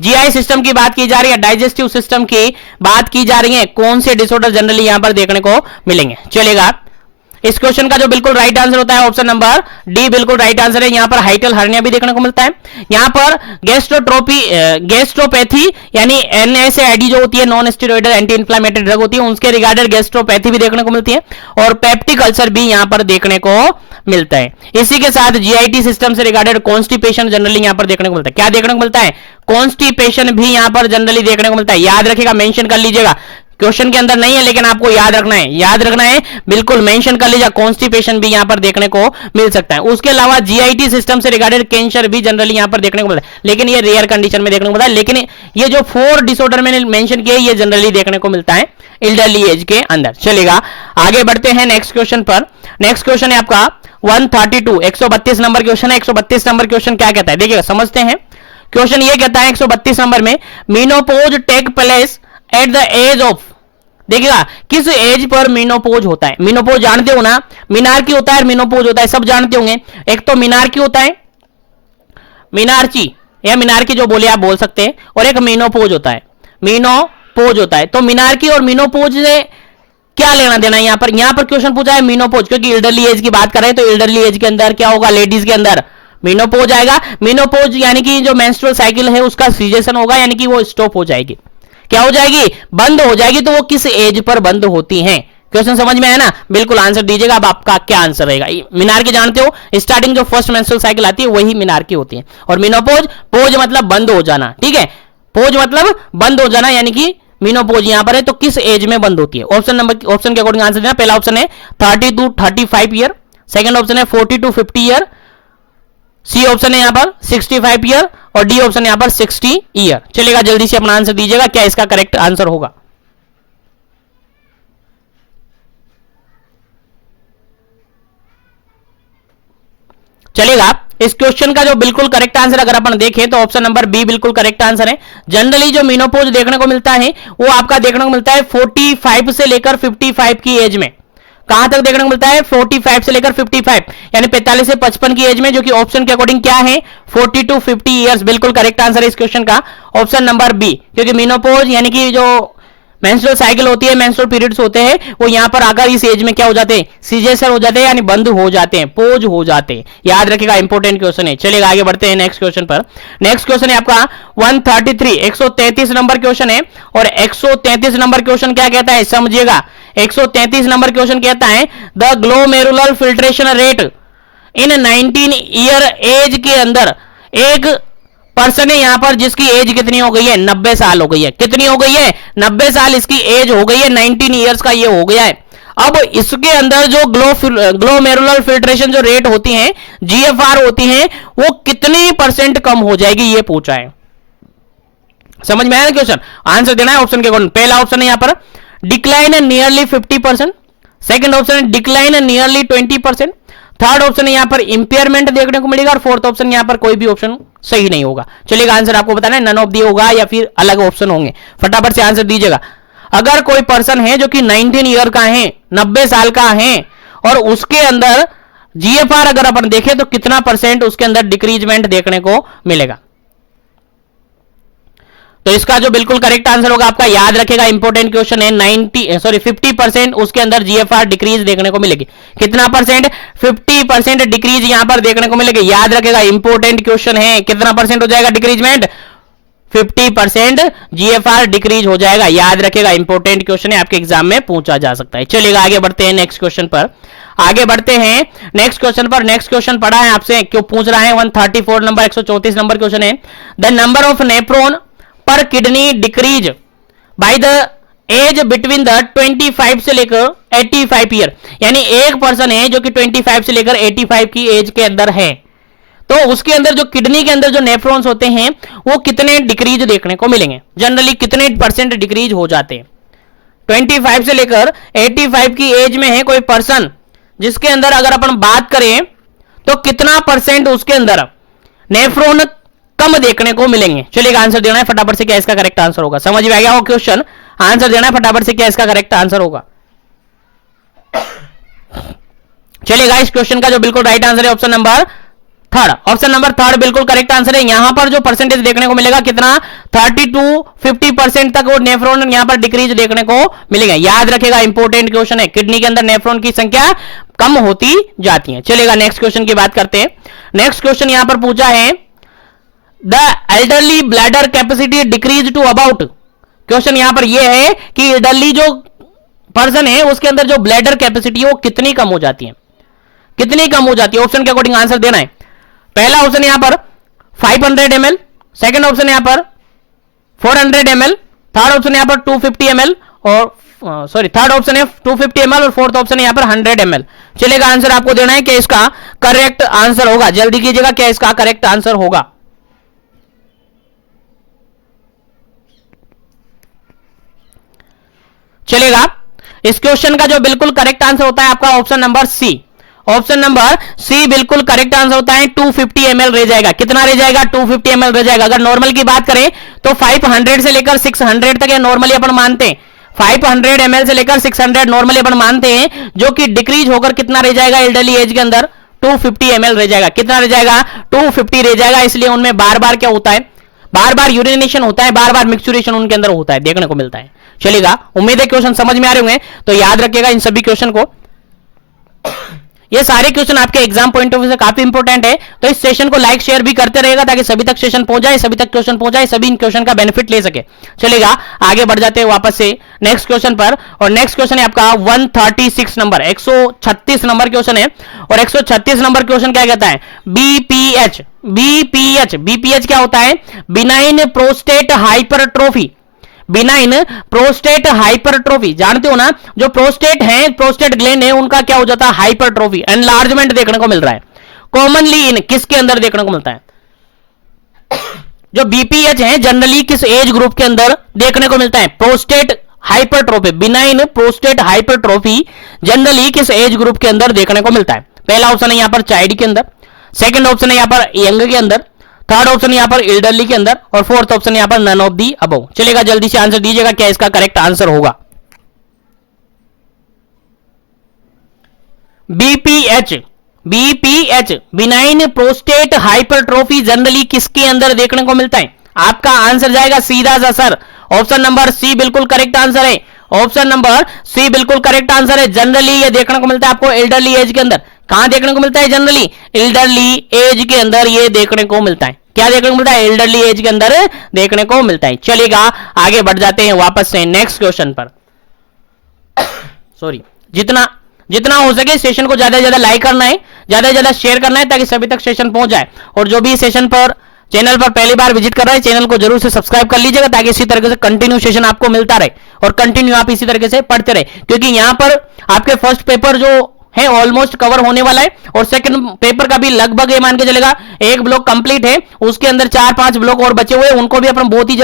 जीआई सिस्टम की बात की जा रही है, डाइजेस्टिव सिस्टम की बात की जा रही है, कौन से डिसऑर्डर जनरली यहां पर देखने को मिलेंगे। चलेगा, इस क्वेश्चन का जो बिल्कुल राइट आंसर होता है ऑप्शन नंबर डी बिल्कुल राइट आंसर है। यहां पर हाइटल हर्निया भी देखने को मिलता है। यहां पर गैस्ट्रोपैथी यानी एनएसएआईडी जो होती है, non steroidal anti inflammatory drug होती है, उसके रिगार्डेड गैस्ट्रोपैथी भी देखने को मिलती है, और पेप्टिक अल्सर भी यहां पर देखने को मिलता है। इसी के साथ जीआईटी सिस्टम से रिगार्डेड कॉन्स्टिपेशन जनरली यहां पर देखने को मिलता है। क्या देखने को मिलता है, कॉन्स्टिपेशन भी यहां पर जनरली देखने को मिलता है। याद रखिएगा, मेंशन कर लीजिएगा, क्वेश्चन के अंदर नहीं है लेकिन आपको याद रखना है, याद रखना है, बिल्कुल मेंशन कर लीजिए, कॉन्स्टिपेशन भी यहां पर देखने को मिल सकता है। उसके अलावा जीआईटी सिस्टम से रिगार्डेड कैंसर भी जनरली यहां पर देखने को मिलता है, लेकिन ये रेयर कंडीशन में देखने को मिलता है। लेकिन ये जो 4 डिसऑर्डर मैंने मेंशन किए ये जनरली देखने को मिलता है एल्डरली एज के अंदर। चलेगा, आगे बढ़ते हैं नेक्स्ट क्वेश्चन पर। नेक्स्ट क्वेश्चन है आपका 132, 132 नंबर क्वेश्चन है। 132 नंबर क्वेश्चन क्या कहता है, देखिएगा, समझते हैं। क्वेश्चन ये कहता है 132 नंबर में, menopause take place at the age of, देखिएगा, किस एज पर मीनोपोज होता है। मीनोपोज जानते हो ना, मीनार्की होता है, मीनोपोज होता है, सब जानते होंगे। एक तो मीनार्की होता है, मीनार्ची या मीनार्की जो बोले आप बोल सकते हैं, और एक मीनोपोज होता है, मीनोपोज होता है। तो मीनार्की और मीनोपोज से क्या लेना देना है। यहां पर क्वेश्चन पूछा है मीनोपोज, क्योंकि एल्डरली एज की बात कर रहे हैं, तो एल्डरली एज के अंदर क्या होगा, लेडीज के अंदर मीनोपोज आएगा। मीनोपोज यानी कि जो मेंस्ट्रुअल साइकिल है उसका सीजेशन होगा, यानी कि वो स्टॉप हो जाएगी। क्या हो जाएगी, बंद हो जाएगी। तो वो किस एज पर बंद होती हैं। क्वेश्चन समझ में आया ना, बिल्कुल आंसर दीजिएगा। अब आपका क्या आंसर रहेगा। मीनार्की जानते हो, स्टार्टिंग जो फर्स्ट मेंस्ट्रुअल साइकिल आती है वही मीनार्की होती है, और मीनोपोज, पोज मतलब बंद हो जाना, ठीक है, पोज मतलब बंद हो जाना, यानी कि मीनोपोज यहां पर है। तो किस एज में बंद होती है, ऑप्शन के अकॉर्डिंग आंसर देना। पहला ऑप्शन है 30 to 35 ईयर, सेकंड ऑप्शन है 40 to 50 ईयर, सी ऑप्शन है यहां पर 65 ईयर, और डी ऑप्शन यहां पर 60 ईयर। चलेगा, जल्दी से अपना आंसर दीजिएगा, क्या इसका करेक्ट आंसर होगा। चलेगा, इस क्वेश्चन का जो बिल्कुल करेक्ट आंसर अगर अपन देखें तो ऑप्शन नंबर बी बिल्कुल करेक्ट आंसर है। जनरली जो मीनोपोज देखने को मिलता है वो आपका देखने को मिलता है 45 से लेकर 55 की एज में। कहां तक देखने को मिलता है, 45 से लेकर 55 यानी 45 से 55 की एज में, जो कि ऑप्शन के अकॉर्डिंग क्या है 40 to 50 ईयर्स। बिल्कुल करेक्ट आंसर है इस क्वेश्चन का ऑप्शन नंबर बी, क्योंकि मीनोपोज यानी कि जो मेंस्ट्रुअल साइकिल होती है, मेंस्ट्रुअल पीरियड्स होते हैं, वो यहां पर आकर इस एज में क्या हो जाते हैं, सीजेसर हो जाते हैं, यानी बंद हो जाते हैं, पोज हो जाते हैं। याद रखिएगा, इंपॉर्टेंट क्वेश्चन है। चलिए आगे बढ़ते हैं नेक्स्ट क्वेश्चन पर। नेक्स्ट क्वेश्चन है आपका 133, 133 नंबर क्वेश्चन है। और 133 नंबर क्वेश्चन क्या कहता है, समझिएगा। 133 नंबर क्वेश्चन कहता है the glomerular filtration rate in 19 year age के अंदर एक पर्सन है यहां पर जिसकी एज कितनी हो गई है, 90 साल हो गई है। कितनी हो गई है, 90 साल इसकी एज हो गई है, 19 ईयर्स का ये हो गया है। अब इसके अंदर जो ग्लोमेरुलर फिल्ट्रेशन जो रेट होती है, जीएफआर होती है, वो कितनी परसेंट कम हो जाएगी, ये पूछा है। समझ में आया ना क्वेश्चन? आंसर देना है ऑप्शन के अकॉर्डिंग। पहला ऑप्शन है यहां पर डिक्लाइन नियरली 50%, सेकंड ऑप्शन है डिक्लाइन नियरली 20%, थर्ड ऑप्शन है यहां पर इंपेयरमेंट देखने को मिलेगा, और फोर्थ ऑप्शन यहां पर कोई भी ऑप्शन सही नहीं होगा। चलिएगा, आंसर आपको बताना है, नन ऑफ दी होगा या फिर अलग ऑप्शन होंगे। फटाफट से आंसर दीजिएगा। अगर कोई पर्सन है जो कि 19 ईयर का है, 90 साल का है, और उसके अंदर जीएफआर अगर अपन देखें तो कितना परसेंट उसके अंदर डिक्रीजमेंट देखने को मिलेगा। तो इसका जो बिल्कुल करेक्ट आंसर होगा आपका, याद रखेगा, इंपॉर्टेंट क्वेश्चन है, 50% उसके अंदर जीएफआर डिक्रीज देखने को मिलेगी। कितना परसेंट, 50% डिक्रीज यहां पर देखने को मिलेगी। याद रखेगा, इंपॉर्टेंट क्वेश्चन है। कितना परसेंट हो जाएगा डिक्रीजमेंट, 50% जीएफआर डिक्रीज हो जाएगा। याद रखेगा, इंपॉर्टेंट क्वेश्चन है, आपके एग्जाम में पूछा जा सकता है। चलिएगा आगे बढ़ते हैं नेक्स्ट क्वेश्चन पर। आगे बढ़ते हैं नेक्स्ट क्वेश्चन पर। नेक्स्ट क्वेश्चन पढ़ा है आपसे, क्यों पूछ रहा है, 134 नंबर 134 नंबर क्वेश्चन है। The number of nephron per kidney decrease by the age between the 25 से लेकर 85 ईयर, यानी एक पर्सन है जो कि 25 से लेकर 85 की एज के अंदर है, तो उसके अंदर जो किडनी के अंदर जो नेफ्रॉन्स होते हैं वो कितने डिक्रीज देखने को मिलेंगे, जनरली कितने परसेंट डिक्रीज हो जाते हैं। 25 से लेकर 85 की एज में है कोई पर्सन, जिसके अंदर अगर अपन बात करें तो कितना परसेंट उसके अंदर नेफ्रॉन कम देखने को मिलेंगे। चलिए आंसर देना है फटाफट से, क्या इसका करेक्ट आंसर होगा। समझ में आ गया वो क्वेश्चन? आंसर देना है फटाफट से, क्या इसका करेक्ट आंसर होगा। चलिएगा, इस क्वेश्चन का जो बिल्कुल राइट आंसर है option number third. Option number third बिल्कुल करेक्ट आंसर है। यहां पर जो परसेंटेज देखने को मिलेगा कितना, 30 to 50% तक वो नेफ्रॉन यहां पर डिक्रीज देखने को मिलेगा। याद रखेगा, इंपॉर्टेंट क्वेश्चन है, किडनी के अंदर नेफ्रॉन की संख्या कम होती जाती है। चलिएगा नेक्स्ट क्वेश्चन की बात करते हैं। नेक्स्ट क्वेश्चन यहां पर पूछा है the elderly bladder capacity decrease to about. Question यहां पर यह है कि एल्डरली जो पर्सन है उसके अंदर जो ब्लैडर कैपेसिटी है वो कितनी कम हो जाती है, कितनी कम हो जाती है। ऑप्शन के अकॉर्डिंग आंसर देना है। पहला ऑप्शन यहां पर 500 ml, सेकंड ऑप्शन यहां पर 400 ml, थर्ड ऑप्शन यहां पर 250 ml, और थर्ड ऑप्शन है 250 ml, और फोर्थ ऑप्शन यहां पर 100 ml। चलेगा, आंसर आपको देना है, क्या इसका करेक्ट आंसर होगा। जल्दी कीजिएगा, क्या इसका करेक्ट आंसर होगा। चलेगा, इस क्वेश्चन का जो बिल्कुल करेक्ट आंसर होता है आपका option number C. Option number C बिल्कुल करेक्ट आंसर होता है। 250 ml रह जाएगा। कितना रह जाएगा, 250 ml रह जाएगा। अगर नॉर्मल की बात करें तो 500 से लेकर 600 तक नॉर्मली अपन मानते हैं, 500 ml से लेकर 600 नॉर्मली अपन मानते हैं, जो कि डिक्रीज होकर कितना रह जाएगा एल्डरली एज के अंदर, 250 ml रह जाएगा। कितना रह जाएगा, 250 रह जाएगा। इसलिए उनमें बार बार क्या होता है, बार बार यूरिनेशन होता है, बार बार मिक्सचुरेशन उनके अंदर होता है, देखने को मिलता है। चलेगा, उम्मीद है क्वेश्चन समझ में आ रहे होंगे। तो याद रखिएगा इन सभी क्वेश्चन को, ये सारे क्वेश्चन आपके एग्जाम पॉइंट ऑफ व्यू से काफी इंपॉर्टेंट है। तो इस सेशन को लाइक शेयर भी करते रहेगा ताकि सभी तक सेशन पहुंच जाए, सभी तक क्वेश्चन पहुंच जाए, सभी इन क्वेश्चन का बेनिफिट ले सके। चलेगा, आगे बढ़ जाते हैं वापस से नेक्स्ट क्वेश्चन पर। और नेक्स्ट क्वेश्चन है आपका 136 नंबर, 136 नंबर क्वेश्चन है। और 136 नंबर क्वेश्चन क्या कहता है, बीपीएच। बीपीएच, बीपीएच क्या होता है, benign prostate hypertrophy. Benign prostate hypertrophy, जानते हो ना, जो प्रोस्टेट है, प्रोस्टेट ग्लैंड है, उनका क्या हो जाता है, हाइपरट्रोफी, एनलार्जमेंट देखने को मिल रहा है। कॉमनली इन किसके अंदर देखने को मिलता है, जो बीपीएच है जनरली किस एज ग्रुप के अंदर देखने को मिलता है, prostate hypertrophy, benign prostate hypertrophy generally किस एज ग्रुप के अंदर देखने को मिलता है। पहला ऑप्शन है यहां पर चाइल्ड के अंदर, सेकंड ऑप्शन है यहां पर यंग के अंदर, थर्ड ऑप्शन यहां पर एल्डरली के अंदर, और फोर्थ ऑप्शन यहां पर नन ऑफ दी अबव। चलेगा, जल्दी से आंसर दीजिएगा, क्या इसका करेक्ट आंसर होगा। BPH, BPH benign prostate hypertrophy generally किसके अंदर देखने को मिलता है, आपका आंसर जाएगा सीधा सा सर ऑप्शन नंबर सी बिल्कुल करेक्ट आंसर है। ऑप्शन नंबर सी बिल्कुल करेक्ट आंसर है। जनरली ये देखने को मिलता है आपको एल्डरली एज के अंदर। कहां देखने को मिलता है? जनरली एल्डरली एज के अंदर ये देखने को मिलता है। क्या देखने को मिलता है? एल्डरली एज के अंदर देखने को मिलता है। चलिएगा आगे बढ़ जाते हैं वापस से नेक्स्ट क्वेश्चन पर। सॉरी, जितना जितना हो सके सेशन को ज्यादा से ज्यादा लाइक करना है, ज्यादा से ज्यादा शेयर करना है ताकि सभी तक सेशन पहुंच जाए। और जो भी सेशन पर चैनल पर पहली बार विजिट कर रहे हैं चैनल को जरूर से सब्सक्राइब कर लीजिएगा ताकि इसी तरीके से कंटिन्यू सेशन आपको मिलता रहे और कंटिन्यू आप इसी तरीके से पढ़ते रहे, क्योंकि यहां पर आपके फर्स्ट पेपर जो है ऑलमोस्ट कवर होने वाला है और सेकंड पेपर का भी लगभग ये मान के चलेगा एक ब्लॉक कंप्लीट है, उसके अंदर 4-5 ब्लॉक और बचे हुए हैं, उनको भी अपन बहुत ही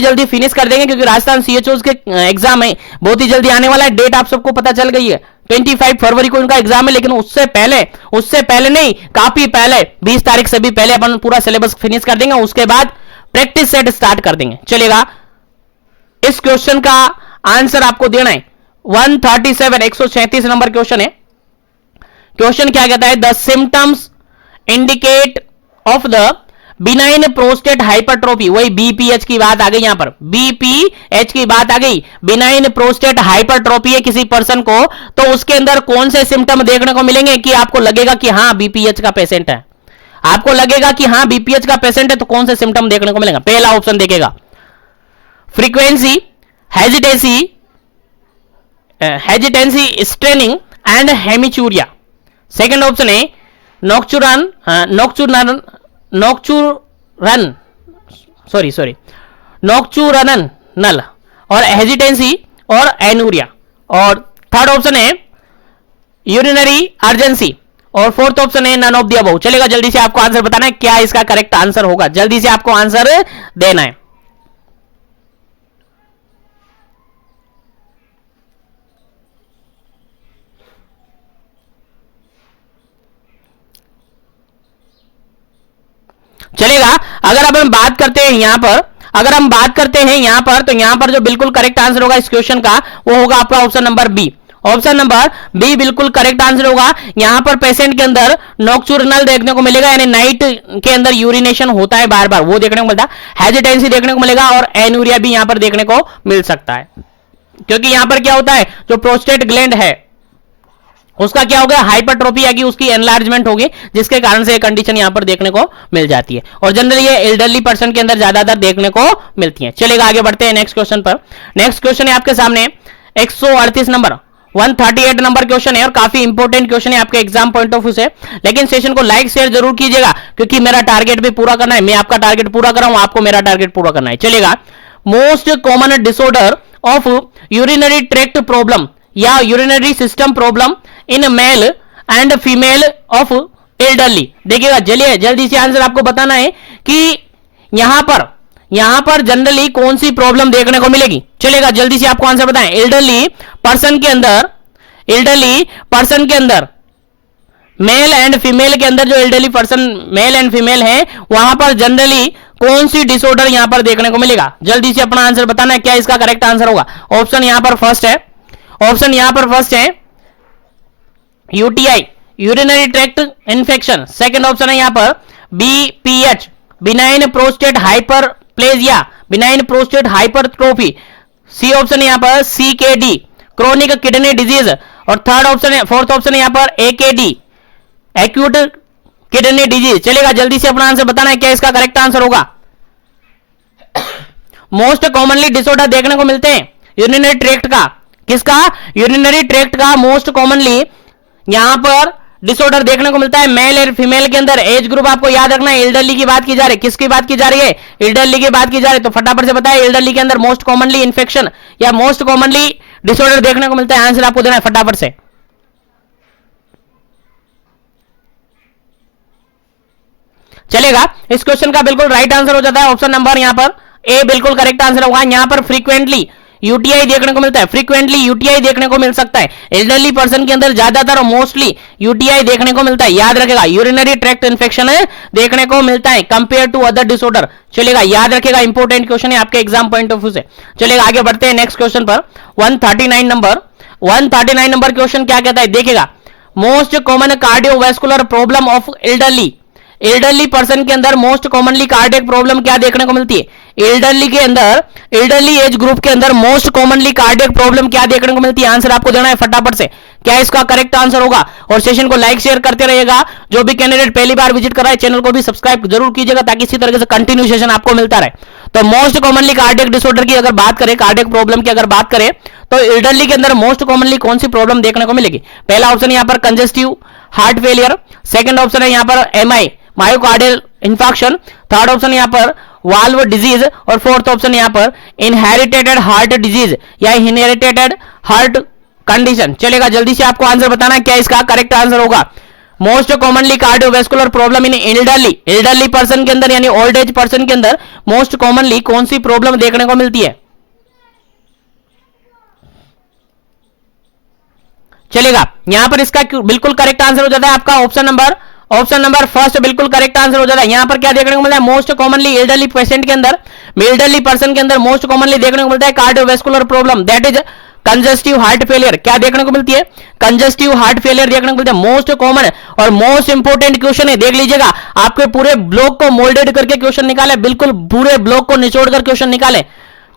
जल्दी फिनिश कर देंगे, क्योंकि राजस्थान सीएचओ के एग्जाम है बहुत ही जल्दी आने वाला है। डेट आप सबको पता चल गई है 25 फरवरी को इनका एग्जाम है, लेकिन उससे पहले नहीं, काफी पहले 20 तारीख से भी पहले अपन पूरा सिलेबस फिनिश कर देंगे, उसके बाद प्रैक्टिस सेट स्टार्ट कर देंगे। चलेगा, इस क्वेश्चन का आंसर आपको देना है 137 नंबर क्वेश्चन है। क्वेश्चन क्या कहता है? The symptoms indicate of the benign prostate hypertrophy. वही बीपीएच की बात आ गई, यहां पर बीपीएच की बात आ गई। बिनाइन प्रोस्टेट हाइपरट्रोफी है किसी पर्सन को, तो उसके अंदर कौन से सिम्टम देखने को मिलेंगे कि आपको लगेगा कि हां बीपीएच का पेशेंट है? आपको लगेगा कि हां बीपीएच का पेशेंट है, तो कौन से सिम्टम देखने को मिलेगा? पहला ऑप्शन देखेगा frequency, hesitancy, straining and haematuria. Second option है नॉक्चुरनल और हेजिटेंसी और एनूरिया। और थर्ड ऑप्शन है यूरिनरी अर्जेंसी और फोर्थ ऑप्शन है नन ऑफ द अबव। चलेगा, जल्दी से आपको आंसर बताना है क्या इसका करेक्ट आंसर होगा, जल्दी से आपको आंसर देना है। चलेगा, अगर अब हम बात करते हैं यहां पर, तो यहां पर जो बिल्कुल करेक्ट आंसर होगा इस क्वेश्चन का वो होगा आपका option number B. Option number B बिल्कुल करेक्ट आंसर होगा। यहां पर पेशेंट के अंदर नॉक्चुरनल देखने को मिलेगा, यानी नाइट के अंदर यूरिनेशन होता है बार बार, वो देखने को मिलता है। हेजिटेंसी देखने को मिलेगा और एनूरिया भी यहां पर देखने को मिल सकता है, क्योंकि यहां पर क्या होता है जो प्रोस्टेट ग्लैंड है उसका क्या हो गया? हाइपरट्रोफी आएगी, उसकी एनलार्जमेंट होगी, जिसके कारण से ये कंडीशन यहां पर देखने को मिल जाती है। और जनरली ये एल्डरली पर्सन के अंदर ज्यादातर देखने को मिलती है। चलेगा, आगे बढ़ते हैं नेक्स्ट क्वेश्चन पर। नेक्स्ट क्वेश्चन है आपके सामने 138 नंबर 138 नंबर क्वेश्चन है और काफी इंपॉर्टेंट क्वेश्चन है आपके एग्जाम पॉइंट ऑफ व्यू से। लेकिन सेशन को लाइक शेयर जरूर कीजिएगा, क्योंकि मेरा टारगेट भी पूरा करना है। मैं आपका टारगेट पूरा कर रहा हूं, आपको मेरा टारगेट पूरा करना है। चलेगा, most common disorder of urinary tract problem या urinary system problem in male and female of elderly. देखिएगा, जल्दी से आंसर आपको बताना है कि यहां पर जनरली कौन सी प्रॉब्लम देखने को मिलेगी। चलेगा, जल्दी से आपको आंसर बताएं। एल्डरली पर्सन के अंदर मेल एंड फीमेल के अंदर जो elderly person mail and female है वहां पर जनरली कौन सी डिसऑर्डर यहां पर देखने को मिलेगा? जल्दी से अपना आंसर बताना है क्या इसका करेक्ट आंसर होगा। ऑप्शन यहां पर फर्स्ट है UTI, urinary tract infection. Second option है यहां पर BPH, benign prostate hyperplasia, benign prostate hypertrophy. C option है यहां पर सीकेडी, क्रोनिक किडनी डिजीज। और फोर्थ ऑप्शन है यहां पर एकेडी, एक्यूट किडनी डिजीज। चलेगा, जल्दी से अपना आंसर बताना है क्या इसका करेक्ट आंसर होगा। मोस्ट कॉमनली डिसऑर्डर देखने को मिलते हैं यूरिनरी ट्रैक्ट का, किसका? यूरिनरी ट्रैक्ट का मोस्ट कॉमनली यहां पर डिसऑर्डर देखने को मिलता है मेल और फीमेल के अंदर। एज ग्रुप आपको याद रखना है, एल्डरली की बात की जा रही है। किसकी बात की जा रही है? एल्डरली की बात की जा रही है। तो फटाफट से बताएं, एल्डरली के अंदर मोस्ट कॉमनली इन्फेक्शन या मोस्ट कॉमनली डिसऑर्डर देखने को मिलता है। आंसर आपको देना है फटाफट से। चलेगा, इस क्वेश्चन का बिल्कुल राइट आंसर हो जाता है ऑप्शन नंबर यहां पर ए बिल्कुल करेक्ट आंसर होगा। यहां पर फ्रीक्वेंटली यूटीआई देखने को मिलता है, फ्रीक्वेंटली यूटीआई देखने को मिल सकता है। एल्डरली पर्सन के अंदर ज्यादातर और मोस्टली यूटीआई देखने को मिलता है। याद रखेगा, यूरिनरी ट्रैक्ट इन्फेक्शन देखने को मिलता है कंपेयर टू अदर डिसऑर्डर। चलेगा, याद रखेगा, इंपॉर्टेंट क्वेश्चन है आपके एग्जाम पॉइंट ऑफ व्यू से। चलेगा, आगे बढ़ते हैं नेक्स्ट क्वेश्चन पर। 139 नंबर क्वेश्चन क्या कहता है? देखिएगा, most common cardiovascular problem of elderly elderly person के अंदर मोस्ट कॉमनली कार्डियक प्रॉब्लम क्या देखने को मिलती है? एल्डरली के अंदर, एल्डरली एज ग्रुप के अंदर मोस्ट कॉमनली कार्डियक प्रॉब्लम क्या देखने को मिलती है? आंसर आपको देना है फटाफट से, क्या इसका करेक्ट आंसर होगा? और सेशन को लाइक शेयर करते रहिएगा। जो भी कैंडिडेट पहली बार विजिट कर रहा है चैनल को भी सब्सक्राइब जरूर कीजिएगा ताकि इसी तरीके से कंटिन्यू सेशन आपको मिलता रहे। तो मोस्ट कॉमनली कार्डियक डिसऑर्डर की अगर बात करें, कार्डियक प्रॉब्लम की अगर बात करें, तो एल्डरली के अंदर मोस्ट कॉमनली कौन सी प्रॉब्लम देखने को मिलेगी? पहला ऑप्शन यहां पर congestive heart failure, second option है यहां पर MI myocardial infarction, third option यहां पर वाल्व डिजीज, और फोर्थ ऑप्शन यहां पर इनहेरिटेड हार्ट डिजीज या इनहेरिटेड हार्ट कंडीशन। चलेगा, जल्दी से आपको आंसर बताना है क्या इसका करेक्ट आंसर होगा। Most commonly cardiovascular problem in elderly person के अंदर यानी ओल्ड एज पर्सन के अंदर मोस्ट कॉमनली कौन सी प्रॉब्लम देखने को मिलती है? चलेगा, यहां पर इसका बिल्कुल करेक्ट आंसर हो जाता है आपका ऑप्शन नंबर फर्स्ट बिल्कुल करेक्ट आंसर हो जाता है। यहां पर क्या देखने को मिलता है? मोस्ट कॉमनली एल्डरली पेशेंट के अंदर, एल्डरली पर्सन के अंदर मोस्ट कॉमनली देखने को मिलता है cardiovascular problem, that is congestive heart failure. क्या देखने को मिलती है? कंजेस्टिव हार्ट फेलियर देखने को मिलता है, मोस्ट कॉमन और मोस्ट इंपोर्टेंट क्वेश्चन है। देख लीजिएगा, आपके पूरे ब्लॉक को मोल्डेड करके क्वेश्चन निकाले, बिल्कुल पूरे ब्लॉक को निचोड़ कर क्वेश्चन निकाले,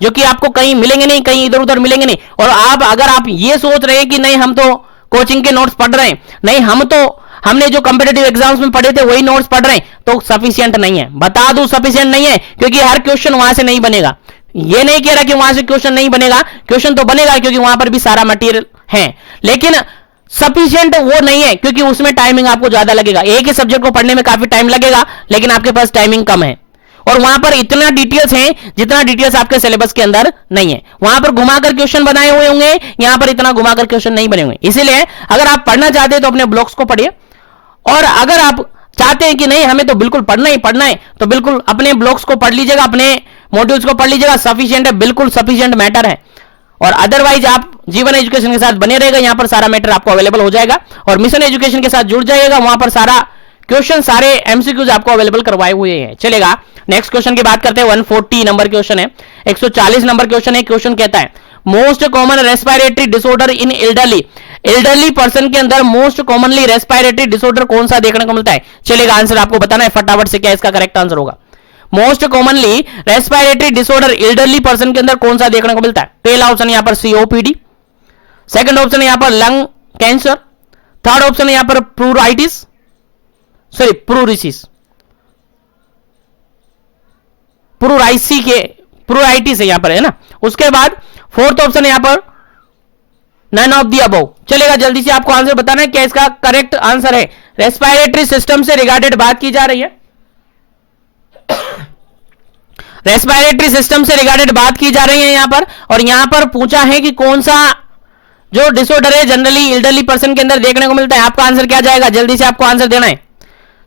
जो कि आपको कहीं मिलेंगे नहीं, कहीं इधर उधर मिलेंगे नहीं। और अगर आप ये सोच रहे हैं कि नहीं हम तो कोचिंग के नोट्स पढ़ रहे हैं, नहीं हमने जो कॉम्पिटिटिव एग्जाम्स में पढ़े थे वही नोट्स पढ़ रहे हैं, तो सफिशिएंट नहीं है। बता दूं सफिशिएंट नहीं है, क्योंकि हर क्वेश्चन वहां से नहीं बनेगा। ये नहीं कह रहा कि वहां से क्वेश्चन नहीं बनेगा, क्वेश्चन तो बनेगा क्योंकि वहां पर भी सारा मटेरियल है, लेकिन सफिशिएंट वो नहीं है क्योंकि उसमें टाइमिंग आपको ज्यादा लगेगा। एक ही सब्जेक्ट को पढ़ने में काफी टाइम लगेगा, लेकिन आपके पास टाइमिंग कम है और वहां पर इतना डिटेल्स है जितना डिटेल्स आपके सिलेबस के अंदर नहीं है। वहां पर घुमाकर क्वेश्चन बनाए हुए होंगे, यहां पर इतना घुमाकर क्वेश्चन नहीं बने होंगे। इसीलिए अगर आप पढ़ना चाहते हैं तो अपने ब्लॉक्स को पढ़िए, और अगर आप चाहते हैं कि नहीं हमें तो बिल्कुल पढ़ना है, तो बिल्कुल अपने ब्लॉक्स को पढ़ लीजिएगा, अपने मॉड्यूल्स को पढ़ लीजिएगा। सफिशिएंट है, बिल्कुल सफिशिएंट मैटर है। और अदरवाइज आप जीवन एजुकेशन के साथ बने रहेगा, यहां पर सारा मैटर आपको अवेलेबल हो जाएगा। और मिशन एजुकेशन के साथ जुड़ जाइएगा, वहां पर सारा क्वेश्चन, सारे एमसीक्यूज आपको अवेलेबल करवाए हुए हैं। चलेगा, नेक्स्ट क्वेश्चन की बात करते हैं। 140 नंबर क्वेश्चन है, 140 नंबर क्वेश्चन है। क्वेश्चन कहता है most common respiratory disorder in elderly person के अंदर मोस्ट कॉमनली रेस्पिरेटरी डिसऑर्डर कौन सा देखने को मिलता है? चलेगा, आंसर आपको बताना है फटाफट से, क्या इसका करेक्ट आंसर होगा। Most commonly respiratory disorder elderly person के अंदर कौन सा देखने को मिलता है? पहला ऑप्शन यहां पर सीओपीडी, सेकंड ऑप्शन यहां पर लंग कैंसर, थर्ड ऑप्शन यहां पर प्रूराइटिस है यहां पर, है ना। उसके बाद फोर्थ ऑप्शन यहां पर नन ऑफ दी अबव। चलेगा, जल्दी से आपको आंसर बताना है क्या इसका करेक्ट आंसर है। रेस्पिरेटरी सिस्टम से रिगार्डेड बात की जा रही है, रेस्पिरेटरी सिस्टम से रिगार्डेड बात की जा रही है यहां पर, और यहां पर पूछा है कि कौन सा जो डिसऑर्डर है जनरली एल्डरली पर्सन के अंदर देखने को मिलता है। आपका आंसर क्या जाएगा? जल्दी से आपको आंसर देना है।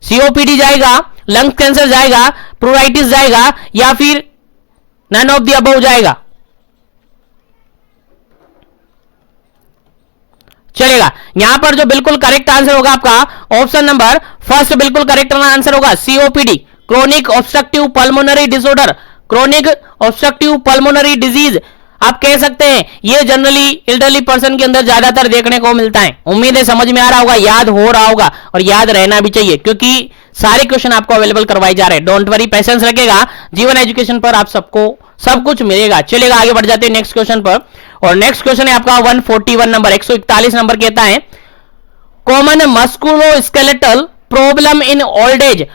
सीओपीडी जाएगा, लंग कैंसर जाएगा, प्रूराइटिस जाएगा, या फिर नन ऑफ द अबव जाएगा? चलेगा, यहां पर जो बिल्कुल करेक्ट आंसर होगा आपका ऑप्शन नंबर फर्स्ट बिल्कुल करेक्ट आंसर होगा, COPD, chronic obstructive pulmonary disorder, chronic obstructive pulmonary disease आप कह सकते हैं। ये जनरली एल्डरली पर्सन के अंदर ज्यादातर देखने को मिलता है। उम्मीद है समझ में आ रहा होगा, याद हो रहा होगा, और याद रहना भी चाहिए क्योंकि सारे क्वेश्चन आपको अवेलेबल करवाए जा रहे हैं। डोंट वरी, पेशेंस रखेगा, जीवन एजुकेशन पर आप सबको सब कुछ मिलेगा। चलेगा, आगे बढ़ जाते हैं नेक्स्ट क्वेश्चन पर, और नेक्स्ट क्वेश्चन है आपका 141 नंबर, 141 नंबर कहता है common musculoskeletal problem in old age.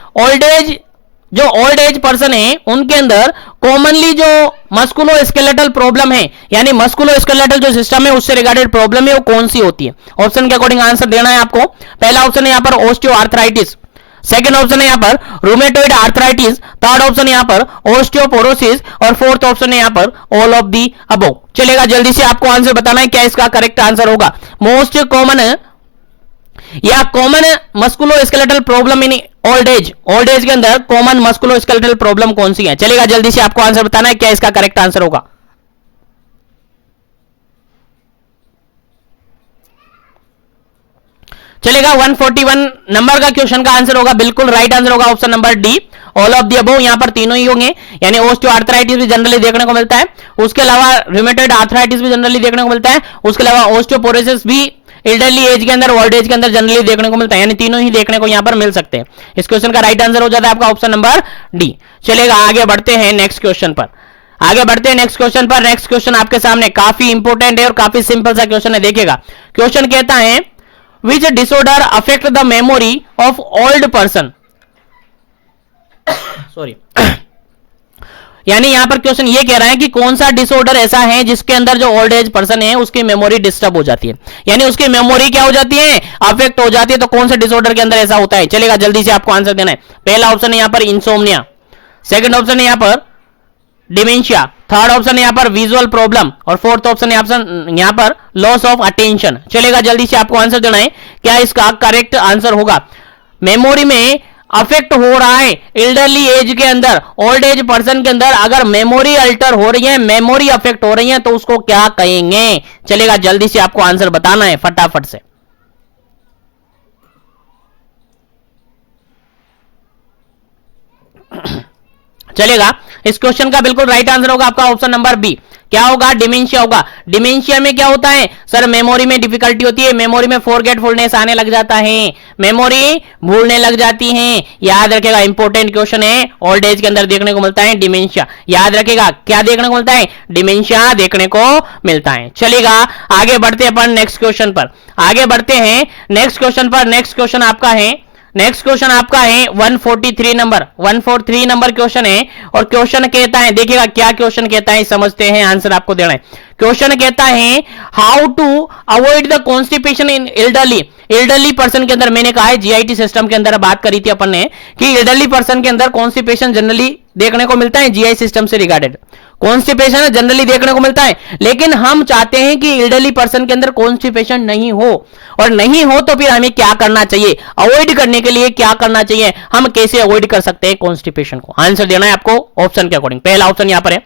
जो ओल्ड एज पर्सन है उनके अंदर कॉमनली जो मस्कुलोस्केलेटल प्रॉब्लम है, यानी मस्कुलोस्केलेटल जो सिस्टम है उससे रिगार्डेड प्रॉब्लम है, वो कौन सी होती है? ऑप्शन के अकॉर्डिंग आंसर देना है आपको। पहला ऑप्शन है यहां पर ऑस्टियोआर्थराइटिस, सेकंड ऑप्शन है यहां पर रूमेटॉइड आर्थराइटिस, थर्ड ऑप्शन यहां पर ऑस्टियोपोरोसिस, और फोर्थ ऑप्शन है यहां पर ऑल ऑफ दी अबव। चलेगा, जल्दी से आपको आंसर बताना है क्या इसका करेक्ट आंसर होगा। मोस्ट कॉमन या common musculoskeletal problem in old age के अंदर कॉमन मस्कुलोस्केलेटल प्रॉब्लम कौन सी है? चलेगा, जल्दी से आपको आंसर बताना है क्या इसका करेक्ट आंसर होगा। चलेगा, 141 नंबर का क्वेश्चन का आंसर होगा, बिल्कुल राइट आंसर होगा option number D, all of the above. यहां पर तीनों ही होंगे, यानी ऑस्टियोआर्थराइटिस भी जनरली देखने को मिलता है, उसके अलावा रूमेटॉइड आर्थराइटिस भी जनरली देखने को मिलता है, उसके अलावा ऑस्टियोपोरोसिस भी एल्डरली एज के अंदर, ओल्ड एज के अंदर जनरली देखने को मिलता है, यानी तीनों ही देखने को यहां पर मिल सकते हैं। इस क्वेश्चन का राइट आंसर हो जाता है आपका ऑप्शन नंबर डी। चलेगा, आगे बढ़ते हैं नेक्स्ट क्वेश्चन पर। आगे बढ़ते हैं नेक्स्ट क्वेश्चन पर। नेक्स्ट क्वेश्चन आपके सामने काफी इंपॉर्टेंट है और काफी सिंपल सा क्वेश्चन है, देखिएगा। क्वेश्चन कहता है which disorder affect the memory of old person, sorry यानी यहां पर क्वेश्चन ये कह रहा है कि कौन सा डिसऑर्डर ऐसा है जिसके अंदर जो ओल्ड एज पर्सन है उसकी मेमोरी डिस्टर्ब हो जाती है, यानी उसकी मेमोरी क्या हो जाती है, अफेक्ट हो जाती है। तो कौन से डिसऑर्डर के अंदर ऐसा होता है? चलेगा, जल्दी से आपको आंसर देना है। पहला ऑप्शन है यहां पर इंसोम्निया, सेकंड ऑप्शन है यहां पर डिमेंशिया, थर्ड ऑप्शन है यहां पर विजुअल प्रॉब्लम, और फोर्थ ऑप्शन है ऑप्शन यहां पर लॉस ऑफ अटेंशन। चलेगा, जल्दी से आपको आंसर देना है। क्या इसका करेक्ट आंसर होगा? मेमोरी में अफेक्ट हो रहा है एल्डरली एज के अंदर, ओल्ड एज पर्सन के अंदर अगर मेमोरी अल्टर हो रही है, मेमोरी अफेक्ट हो रही है, तो उसको क्या कहेंगे? चलेगा, जल्दी से आपको आंसर बताना है फटाफट से। चलेगा, इस क्वेश्चन का बिल्कुल राइट आंसर होगा आपका ऑप्शन नंबर बी। क्या होगा? डिमेंशिया होगा। डिमेंशिया में क्या होता है सर? मेमोरी में डिफिकल्टी होती है, मेमोरी में फॉरगेटफुलनेस आने लग जाता है, मेमोरी भूलने लग जाती है। याद रखेगा, इंपॉर्टेंट क्वेश्चन है, ओल्ड एज के अंदर देखने को मिलता है डिमेंशिया। याद रखेगा, क्या देखने को मिलता है? डिमेंशिया देखने को मिलता है। चलेगा, आगे बढ़ते हैं अपन नेक्स्ट क्वेश्चन पर। आगे बढ़ते हैं नेक्स्ट क्वेश्चन पर। नेक्स्ट क्वेश्चन आपका है 143 नंबर, 143 नंबर क्वेश्चन है। और क्वेश्चन कहता है, देखिएगा क्या क्वेश्चन कहता है, समझते हैं, आंसर आपको देना है। क्वेश्चन कहता है how to avoid the constipation in elderly person के अंदर। मैंने कहा है जीआईटी सिस्टम के अंदर बात करी थी अपन ने कि एल्डरली पर्सन के अंदर कॉन्स्टिपेशन जनरली देखने को मिलता है, जीआई सिस्टम से रिगार्डेड कॉन्स्टिपेशन जनरली देखने को मिलता है। लेकिन हम चाहते हैं कि एल्डरली पर्सन के अंदर कॉन्स्टिपेशन नहीं हो, और नहीं हो तो फिर हमें क्या करना चाहिए? अवॉइड करने के लिए क्या करना चाहिए? हम कैसे अवॉइड कर सकते हैं कॉन्स्टिपेशन को? आंसर देना है आपको ऑप्शन के अकॉर्डिंग। पहला ऑप्शन यहां पर है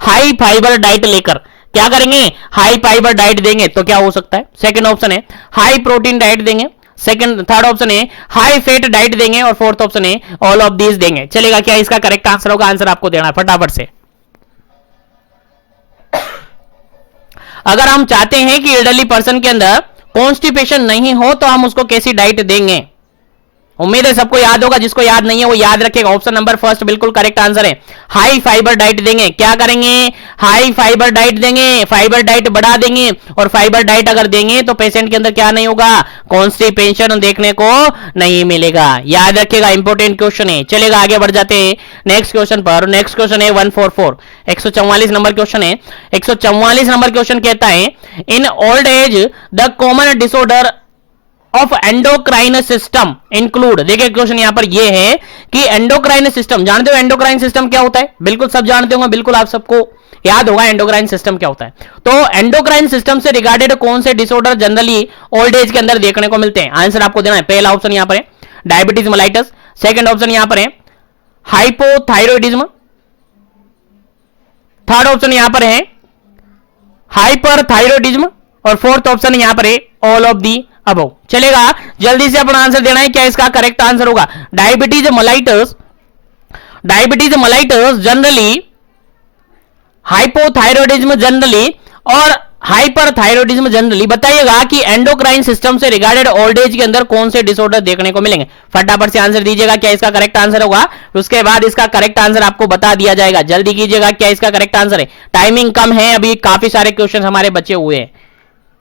हाई फाइबर डाइट लेकर क्या करेंगे? हाई फाइबर डाइट देंगे तो क्या हो सकता है? सेकंड ऑप्शन है हाई प्रोटीन डाइट देंगे, थर्ड ऑप्शन है हाई फैट डाइट देंगे, और फोर्थ ऑप्शन है ऑल ऑफ दीज देंगे। चलेगा, क्या इसका करेक्ट आंसर होगा? आंसर आपको देना है फटाफट से। अगर हम चाहते हैं कि एल्डरली पर्सन के अंदर कॉन्स्टिपेशन नहीं हो तो हम उसको कैसी डाइट देंगे? उम्मीद है सबको याद होगा, जिसको याद नहीं है वो याद रखेगा। ऑप्शन नंबर फर्स्ट बिल्कुल करेक्ट आंसर है, हाई फाइबर डाइट देंगे। क्या करेंगे? हाई फाइबर डाइट देंगे, फाइबर डाइट बढ़ा देंगे। और फाइबर डाइट अगर देंगे तो पेशेंट के अंदर क्या नहीं होगा? कॉन्स्टिपेशन देखने को नहीं मिलेगा। याद रखेगा, इंपॉर्टेंट क्वेश्चन है। चलेगा, आगे बढ़ जाते हैं नेक्स्ट क्वेश्चन पर। नेक्स्ट क्वेश्चन है 144 नंबर क्वेश्चन है। 144 नंबर क्वेश्चन कहता है in old age the common disorder of endocrine system include. देखिए क्वेश्चन यहां पर ये है कि एंडोक्राइन सिस्टम, जानते हो एंडोक्राइन सिस्टम क्या होता है? बिल्कुल सब जानते होंगे, बिल्कुल आप सबको याद होगा एंडोक्राइन सिस्टम क्या होता है। तो एंडोक्राइन सिस्टम से रिगार्डेड कौन से डिसऑर्डर जनरली ओल्ड एज के अंदर देखने को मिलते हैं? आंसर आपको देना है। पहला ऑप्शन यहां पर है डायबिटीज मेलाइटस, सेकंड ऑप्शन यहां पर है हाइपोथायरॉयडिज्म, थर्ड ऑप्शन यहां पर है हाइपरथायरॉयडिज्म, और फोर्थ ऑप्शन यहां पर है ऑल ऑफ दी अबव। चलेगा, जल्दी से अपना आंसर देना है। क्या इसका करेक्ट आंसर होगा? Diabetes mellitus generally, hypothyroidism generally, और हाइपरथायरॉयडिज्म जनरली। बताइएगा कि एंडोक्राइन सिस्टम से रिगार्डेड ओल्ड एज के अंदर कौन से डिसऑर्डर देखने को मिलेंगे? फटाफट से आंसर दीजिएगा, क्या इसका करेक्ट आंसर होगा? उसके बाद इसका करेक्ट आंसर आपको बता दिया जाएगा। जल्दी कीजिएगा, क्या इसका करेक्ट आंसर है? टाइमिंग कम है, अभी काफी सारे क्वेश्चन हमारे बचे हुए हैं,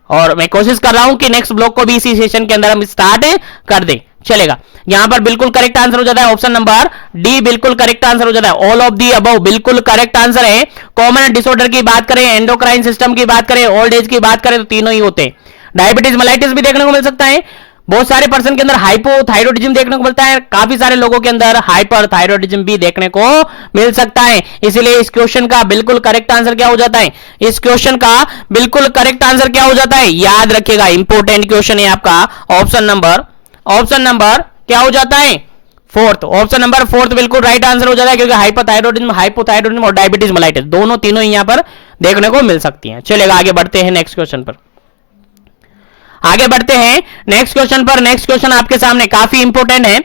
और मैं कोशिश कर रहा हूं कि नेक्स्ट ब्लॉक को भी इसी सेशन के अंदर हम स्टार्ट कर दें। चलेगा, यहां पर बिल्कुल करेक्ट आंसर हो जाता है ऑप्शन नंबर डी, बिल्कुल करेक्ट आंसर हो जाता है। ऑल ऑफ दी अबव बिल्कुल करेक्ट आंसर है। कॉमन डिसऑर्डर की बात करें, एंडोक्राइन सिस्टम की बात करें, ओल्ड एज की बात करें, तो तीनों ही होते हैं। डायबिटीज मेलाइटिस भी देखने को मिल सकता है, बहुत सारे पर्सन के अंदर हाइपोथायरॉयडिज्म देखने को मिलता है, काफी सारे लोगों के अंदर हाइपरथायरॉयडिज्म भी देखने को मिल सकता है। इसलिए इस क्वेश्चन का बिल्कुल करेक्ट आंसर क्या हो जाता है? इस क्वेश्चन का बिल्कुल करेक्ट आंसर क्या हो जाता है? याद रखिएगा, इंपॉर्टेंट क्वेश्चन है आपका। ऑप्शन नंबर क्या हो जाता है? फोर्थ। ऑप्शन नंबर फोर्थ बिल्कुल राइट आंसर हो जाता है, क्योंकि हाइपरथायरॉयडिज्म, हाइपोथायरॉयडिज्म और डायबिटीज मेलाइटिस दोनों तीनों ही यहां पर देखने को मिल सकती हैं। चलेगा, आगे बढ़ते हैं नेक्स्ट क्वेश्चन पर। आगे बढ़ते हैं नेक्स्ट क्वेश्चन पर। नेक्स्ट क्वेश्चन आपके सामने काफी इंपॉर्टेंट है,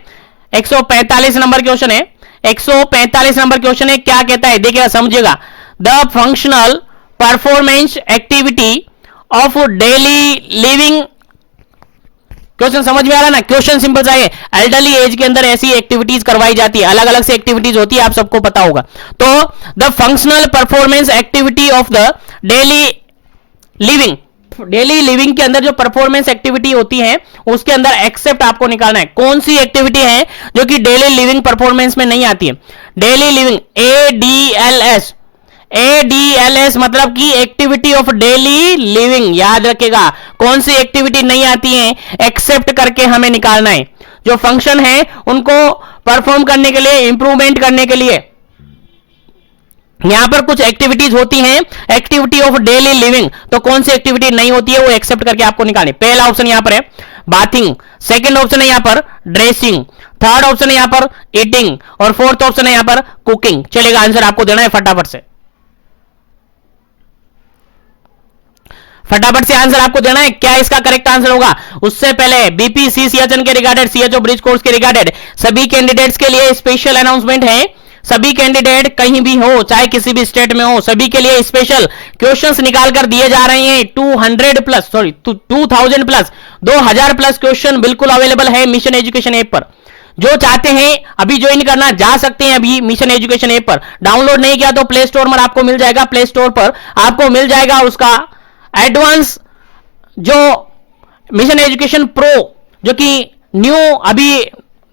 145 नंबर क्वेश्चन है। 145 नंबर क्वेश्चन है, क्या कहता है? देखिएगा, समझिएगा। The functional performance activity of daily living question समझ में आ रहा ना? क्वेश्चन सिंपल सा है, एल्डरली एज के अंदर ऐसी एक्टिविटीज करवाई जाती है, अलग अलग से एक्टिविटीज होती है, आप सबको पता होगा। तो the functional performance activity of the daily living, daily living के अंदर जो परफॉर्मेंस एक्टिविटी होती है उसके अंदर एक्सेप्ट आपको निकालना है कौन सी एक्टिविटी है जो कि डेली लिविंग परफॉर्मेंस में नहीं आती है। डेली लिविंग, ADLS, ADLS मतलब कि एक्टिविटी ऑफ डेली लिविंग, याद रखेगा कौन सी एक्टिविटी नहीं आती है एक्सेप्ट करके हमें निकालना है। जो फंक्शन है उनको परफॉर्म करने के लिए, इंप्रूवमेंट करने के लिए यहां पर कुछ एक्टिविटीज होती हैं, एक्टिविटी ऑफ डेली लिविंग, तो कौन सी एक्टिविटी नहीं होती है वो एक्सेप्ट करके आपको निकालनी। पहला ऑप्शन यहां पर है बाथिंग, सेकंड ऑप्शन है यहां पर ड्रेसिंग, थर्ड ऑप्शन है यहां पर ईटिंग और फोर्थ ऑप्शन है यहां पर कुकिंग। चलेगा, आंसर आपको देना है फटाफट से, फटाफट से आंसर आपको देना है। क्या इसका करेक्ट आंसर होगा? उससे पहले बीपीसी सीएचएन के रिगार्डेड, सीएचओ ब्रिज कोर्स के रिगार्डेड सभी कैंडिडेट्स के लिए स्पेशल अनाउंसमेंट है। सभी कैंडिडेट कहीं भी हो, चाहे किसी भी स्टेट में हो, सभी के लिए स्पेशल क्वेश्चंस निकाल कर दिए जा रहे हैं। 2000 प्लस 2000 प्लस क्वेश्चन बिल्कुल अवेलेबल है मिशन एजुकेशन ऐप पर। जो चाहते हैं अभी ज्वाइन करना जा सकते हैं, अभी मिशन एजुकेशन ऐप पर। डाउनलोड नहीं किया तो प्ले स्टोर में आपको मिल जाएगा, प्ले स्टोर पर आपको मिल जाएगा उसका एडवांस जो मिशन एजुकेशन प्रो जो कि न्यू अभी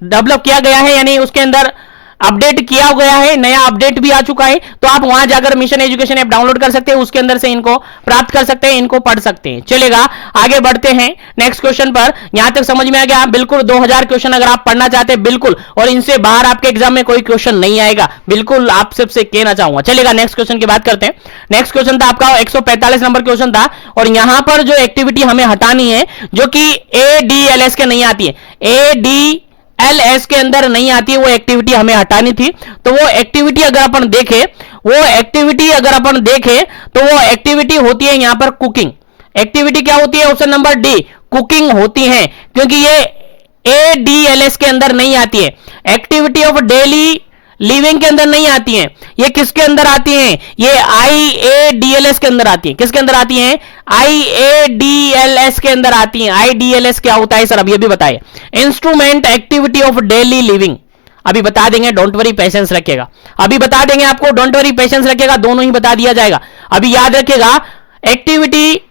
डेवलप किया गया है, यानी उसके अंदर अपडेट किया गया है, नया अपडेट भी आ चुका है। तो आप वहां जाकर मिशन एजुकेशन ऐप डाउनलोड कर सकते हैं, उसके अंदर से इनको प्राप्त कर सकते हैं, इनको पढ़ सकते हैं। चलेगा, आगे बढ़ते हैं नेक्स्ट क्वेश्चन पर। यहां तक समझ में आ गया? बिल्कुल 2000 क्वेश्चन अगर आप पढ़ना चाहते हैं बिल्कुल, और इनसे बाहर आपके एग्जाम में कोई क्वेश्चन नहीं आएगा, बिल्कुल आप सबसे कहना चाहूंगा। चलेगा, नेक्स्ट क्वेश्चन की बात करते हैं। नेक्स्ट क्वेश्चन था आपका 145 नंबर क्वेश्चन था, और यहां पर जो एक्टिविटी हमें हटानी है जो कि ADLS के नहीं आती है, ADLS के अंदर नहीं आती है, वो एक्टिविटी हमें हटानी थी। तो वो एक्टिविटी अगर अपन देखें, तो वो एक्टिविटी होती है यहां पर कुकिंग। एक्टिविटी क्या होती है? ऑप्शन नंबर डी, कुकिंग होती है, क्योंकि ये ADLS के अंदर नहीं आती है। एक्टिविटी ऑफ डेली लिविंग के अंदर नहीं आती हैं। ये किसके अंदर आती हैं? ये IADLS के अंदर आती हैं। किसके अंदर आती हैं? IADLS के अंदर आती हैं। IDLS क्या होता है सर? अभी बताइए। Instrument activity of daily living, अभी बता देंगे, डोंट वरी, पेशेंस रखिएगा। अभी बता देंगे आपको, डोंट वरी, पेशेंस रखिएगा, दोनों ही बता दिया जाएगा। अभी याद रखिएगा, एक्टिविटी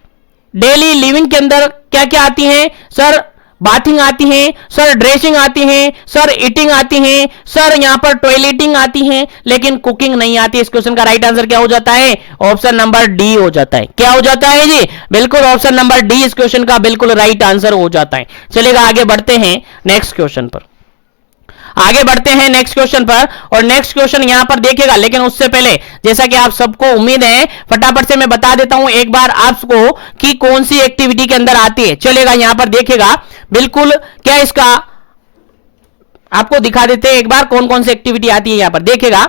डेली लिविंग के अंदर क्या क्या आती है सर? बाथिंग आती है सर, ड्रेसिंग आती है सर, ईटिंग आती है सर, यहां पर टॉयलेटिंग आती है, लेकिन कुकिंग नहीं आती। इस क्वेश्चन का राइट आंसर क्या हो जाता है? ऑप्शन नंबर डी हो जाता है। क्या हो जाता है जी? बिल्कुल ऑप्शन नंबर डी इस क्वेश्चन का बिल्कुल राइट आंसर हो जाता है। चलेगा, आगे बढ़ते हैं नेक्स्ट क्वेश्चन पर। और नेक्स्ट क्वेश्चन यहां पर देखेगा, लेकिन उससे पहले जैसा कि आप सबको उम्मीद है, फटाफट से मैं बता देता हूं एक बार आपको कि कौन सी एक्टिविटी के अंदर आती है। चलेगा, यहां पर देखेगा बिल्कुल, क्या इसका आपको दिखा देते हैं एक बार कौन कौन सी एक्टिविटी आती है। यहां पर देखेगा,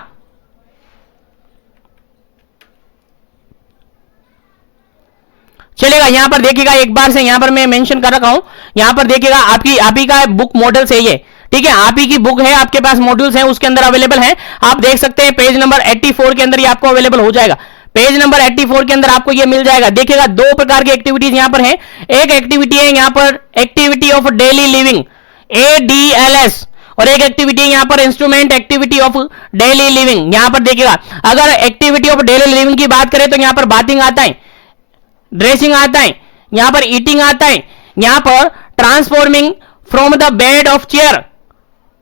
चलेगा, यहां पर देखिएगा एक बार से, यहां पर मैं मेंशन कर रखा हूं। यहां पर देखिएगा आप ही का बुक मॉडल्स है ये, ठीक है, आप ही की बुक है, आपके पास मॉड्यूल्स हैं, उसके अंदर अवेलेबल है। आप देख सकते हैं पेज नंबर 84 के अंदर ये आपको अवेलेबल हो जाएगा। पेज नंबर 84 के अंदर आपको ये मिल जाएगा। देखिएगा, दो प्रकार की एक्टिविटीज यहां पर है। एक एक्टिविटी है यहां पर activity of daily living, ADLS, और एक एक्टिविटी यहां पर instrument activity of daily living. यहां पर देखिएगा, अगर एक्टिविटी ऑफ डेली लिविंग की बात करें तो यहां पर बाथिंग आता है, ड्रेसिंग आता है, यहां पर ईटिंग आता है, यहां पर transforming from the bed of chair,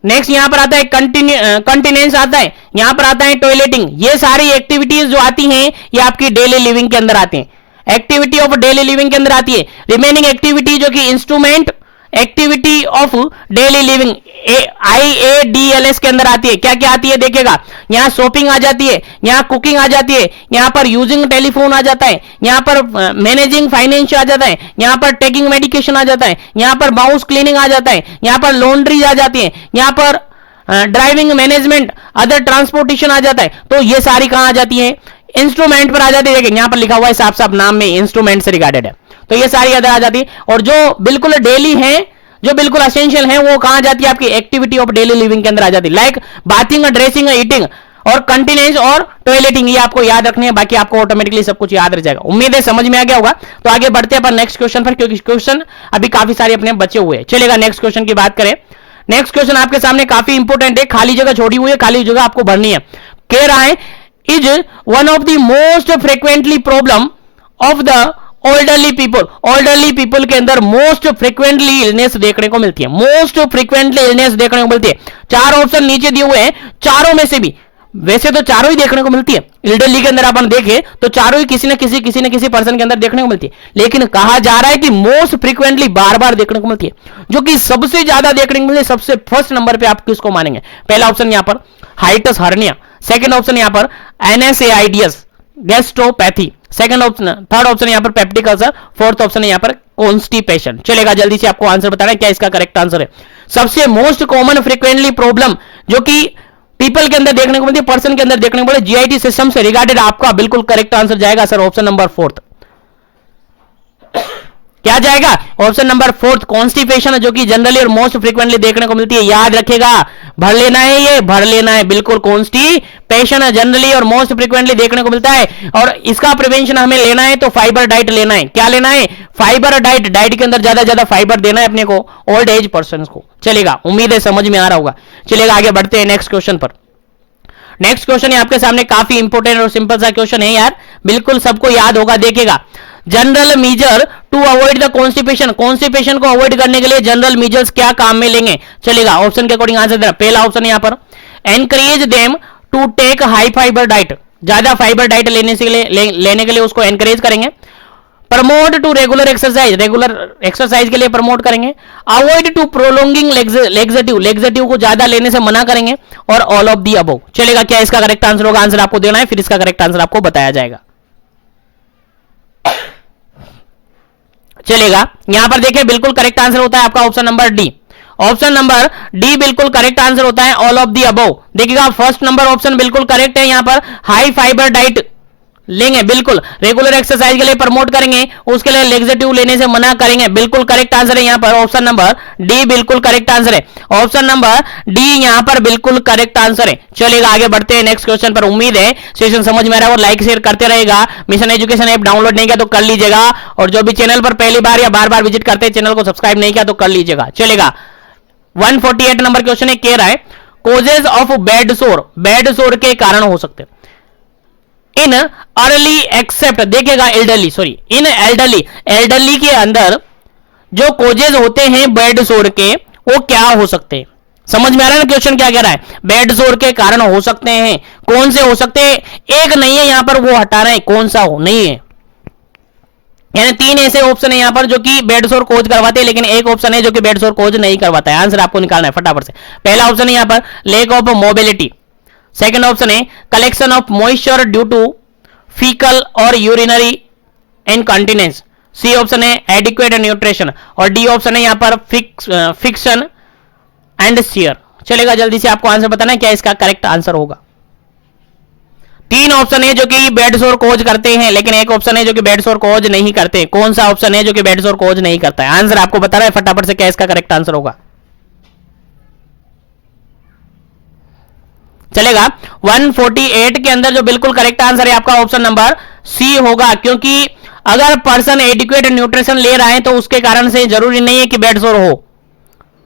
next यहां पर आता है कंटिनेंस आता है, यहां पर आता है टॉयलेटिंग। ये सारी एक्टिविटीज जो आती हैं ये आपकी डेली लिविंग के अंदर आती हैं, एक्टिविटी ऑफ डेली लिविंग के अंदर आती है। रिमेनिंग एक्टिविटी जो कि instrument activity of daily living, IADLS के अंदर आती है। क्या क्या आती है देखिएगा, यहां शॉपिंग आ जाती है, यहां कुकिंग आ जाती है, यहां पर यूजिंग टेलीफोन आ जाता है, यहां पर मैनेजिंग फाइनेंस आ जाता है, यहां पर टेकिंग मेडिकेशन आ जाता है, यहां पर माउस क्लीनिंग आ जाता है, यहां पर लॉन्ड्री आ जाती है, यहां पर ड्राइविंग मैनेजमेंट, अदर ट्रांसपोर्टेशन आ जाता है। तो ये सारी कहां आ जाती है? इंस्ट्रूमेंट पर आ जाती है। देखिए यहां पर लिखा हुआ है साफ साफ नाम में इंस्ट्रूमेंट से रिगार्डेड है, तो ये सारी अदर आ जाती है। और जो बिल्कुल डेली है, जो बिल्कुल असेंशियल है, वो कहां जाती है? आपकी एक्टिविटी ऑफ डेली लिविंग के अंदर आ जाती है। लाइक बाथिंग, ड्रेसिंग, ईटिंग, और कंटिनेंस और टॉयलेटिंग, ये आपको याद रखनी है, बाकी आपको ऑटोमेटिकली सब कुछ याद रह जाएगा। उम्मीद है समझ में आ गया होगा। तो आगे बढ़ते हैं अपन नेक्स्ट क्वेश्चन पर, क्योंकि क्वेश्चन अभी काफी सारे अपने बचे हुए हैं। चलेगा नेक्स्ट क्वेश्चन की बात करें। नेक्स्ट क्वेश्चन आपके सामने काफी इंपोर्टेंट है, खाली जगह छोड़ी हुई है, खाली जगह आपको भरनी है। कह रहा है is one of the most frequently problem of the elderly people के अंदर मोस्ट फ्रीक्वेंटली इलनेस देखने को मिलती है। मोस्ट फ्रीक्वेंटली इलनेस देखने को मिलती है। चार ऑप्शन नीचे दिए हुए हैं, चारों में से भी वैसे तो चारों ही देखने को मिलती है। एल्डरली के अंदर अपन देखें तो चारों ही किसी न किसी पर्सन के अंदर देखने को मिलती है, लेकिन कहा जा रहा है कि मोस्ट फ्रीक्वेंटली बार बार देखने को मिलती है। जो कि सबसे ज्यादा देखने को मिलती है, सबसे फर्स्ट नंबर पे आप किसको मानेंगे? पहला ऑप्शन यहां पर हाइटस हर्निया, सेकंड ऑप्शन यहां पर NSAIDs gastropathy, second option, third option यहां पर पेप्टिक अल्सर, फोर्थ ऑप्शन यहां पर कॉन्स्टिपेशन। चलेगा, जल्दी से आपको आंसर बताना है क्या इसका करेक्ट आंसर है। सबसे मोस्ट कॉमन फ्रीक्वेंटली प्रॉब्लम जो कि पीपल के अंदर देखने को मिलती है, पर्सन के अंदर देखने को मिलती है, जीआईटी सिस्टम से रिगार्डेड आपका बिल्कुल करेक्ट आंसर जाएगा सर ऑप्शन नंबर फोर्थ। क्या जाएगा? ऑप्शन नंबर फोर्थ, कॉन्स्टिपेशन, जो कि जनरली और मोस्ट फ्रीक्वेंटली देखने को मिलती है। याद रखेगा, भर लेना है, ये भर लेना है बिल्कुल। कॉन्स्टिपेशन जनरली और मोस्ट फ्रीक्वेंटली देखने को मिलता है, और इसका प्रिवेंशन हमें लेना है तो फाइबर डाइट लेना है। क्या लेना है? Fibre diet. डाइट के अंदर ज्यादा ज्यादा फाइबर देना है अपने को, ओल्ड एज पर्सन को। चलेगा, उम्मीद है समझ में आ रहा होगा। चलेगा, आगे बढ़ते हैं नेक्स्ट क्वेश्चन पर। नेक्स्ट क्वेश्चन आपके सामने काफी इंपोर्टेंट और सिंपल सा क्वेश्चन है यार, बिल्कुल सबको याद होगा। देखिएगा, general measure to avoid the constipation, constipation को अवॉइड करने के लिए जनरल मीजर्स क्या काम में लेंगे? चलेगा, ऑप्शन के अकॉर्डिंग आंसर देना। पहला ऑप्शन यहां पर encourage them to take high fibre diet, ज्यादा फाइबर डाइट लेने के लिए उसको एनकरेज करेंगे। प्रमोट टू रेगुलर एक्सरसाइज के लिए प्रमोट करेंगे। अवॉइड टू प्रोलोंगिंग लेग्जेटिव को ज्यादा लेने से मना करेंगे, और ऑल ऑफ दी अबव। चलेगा, क्या इसका करेक्ट आंसर होगा? आंसर आपको देना है, फिर इसका करेक्ट आंसर आपको बताया जाएगा। चलेगा, यहां पर देखिए बिल्कुल करेक्ट आंसर होता है आपका option number D. Option number D बिल्कुल करेक्ट आंसर होता है, ऑल ऑफ दी अबव। देखिएगा, फर्स्ट नंबर ऑप्शन बिल्कुल करेक्ट है। यहां पर हाई फाइबर डाइट लेंगे, बिल्कुल रेगुलर एक्सरसाइज के लिए प्रमोट करेंगे, उसके लिए लेग्जेटिव लेने से मना करेंगे, बिल्कुल करेक्ट आंसर है यहां पर ऑप्शन नंबर डी, बिल्कुल करेक्ट आंसर है। ऑप्शन नंबर डी यहां पर बिल्कुल करेक्ट आंसर है। चलेगा, आगे बढ़ते हैं नेक्स्ट क्वेश्चन पर। उम्मीद है सेशन समझ में आ रहा है, और लाइक शेयर करते रहेगा। मिशन एजुकेशन ऐप डाउनलोड नहीं किया तो कर लीजिएगा, और जो भी चैनल पर पहली बार या बार बार विजिट करते हैं, चैनल को सब्सक्राइब नहीं किया तो कर लीजिएगा। चलेगा, 148 नंबर क्वेश्चन है, कह रहा है कोजेज ऑफ बेड सोर के कारण हो सकते हैं इन अर्ली एक्सेप्ट। देखिएगा, इन एल्डरली के अंदर जो कोजेज होते हैं बेड सोर के, वो क्या हो सकते हैं? समझ में आ रहा है ना क्वेश्चन क्या कह रहा है? बेड सोर के कारण हो सकते हैं, कौन से हो सकते हैं? एक नहीं है यहां पर, वो हटाना है, कौन सा हो नहीं है। यानी तीन ऐसे ऑप्शन है यहां पर जो कि बेड सोर कोज करवाते हैं, लेकिन एक ऑप्शन है जो कि बेड सोर कोज नहीं करवाता है। आंसर आपको निकालना है फटाफट से। पहला ऑप्शन है यहां पर lack of mobility, second option है collection of moisture due to faecal और यूरिनरी इनकॉन्टिनेंस, सी ऑप्शन है एडिक्वेट न्यूट्रिशन, और डी ऑप्शन है यहां पर फिक्शन एंड शियर। चलेगा, जल्दी से आपको आंसर बताना है क्या इसका करेक्ट आंसर होगा। तीन ऑप्शन है जो कि बेड सोर कोज करते हैं, लेकिन एक ऑप्शन है जो कि बेड सोर कोज नहीं करते। कौन सा ऑप्शन है जो कि बेड सोर कोज नहीं करता है? आंसर आपको बताना है फटाफट से, क्या इसका करेक्ट आंसर होगा। चलेगा, 148 के अंदर जो बिल्कुल करेक्ट आंसर है आपका ऑप्शन नंबर सी होगा, क्योंकि अगर पर्सन एडिक्वेट न्यूट्रिशन ले रहा है तो उसके कारण से जरूरी नहीं है कि बेड सोर हो,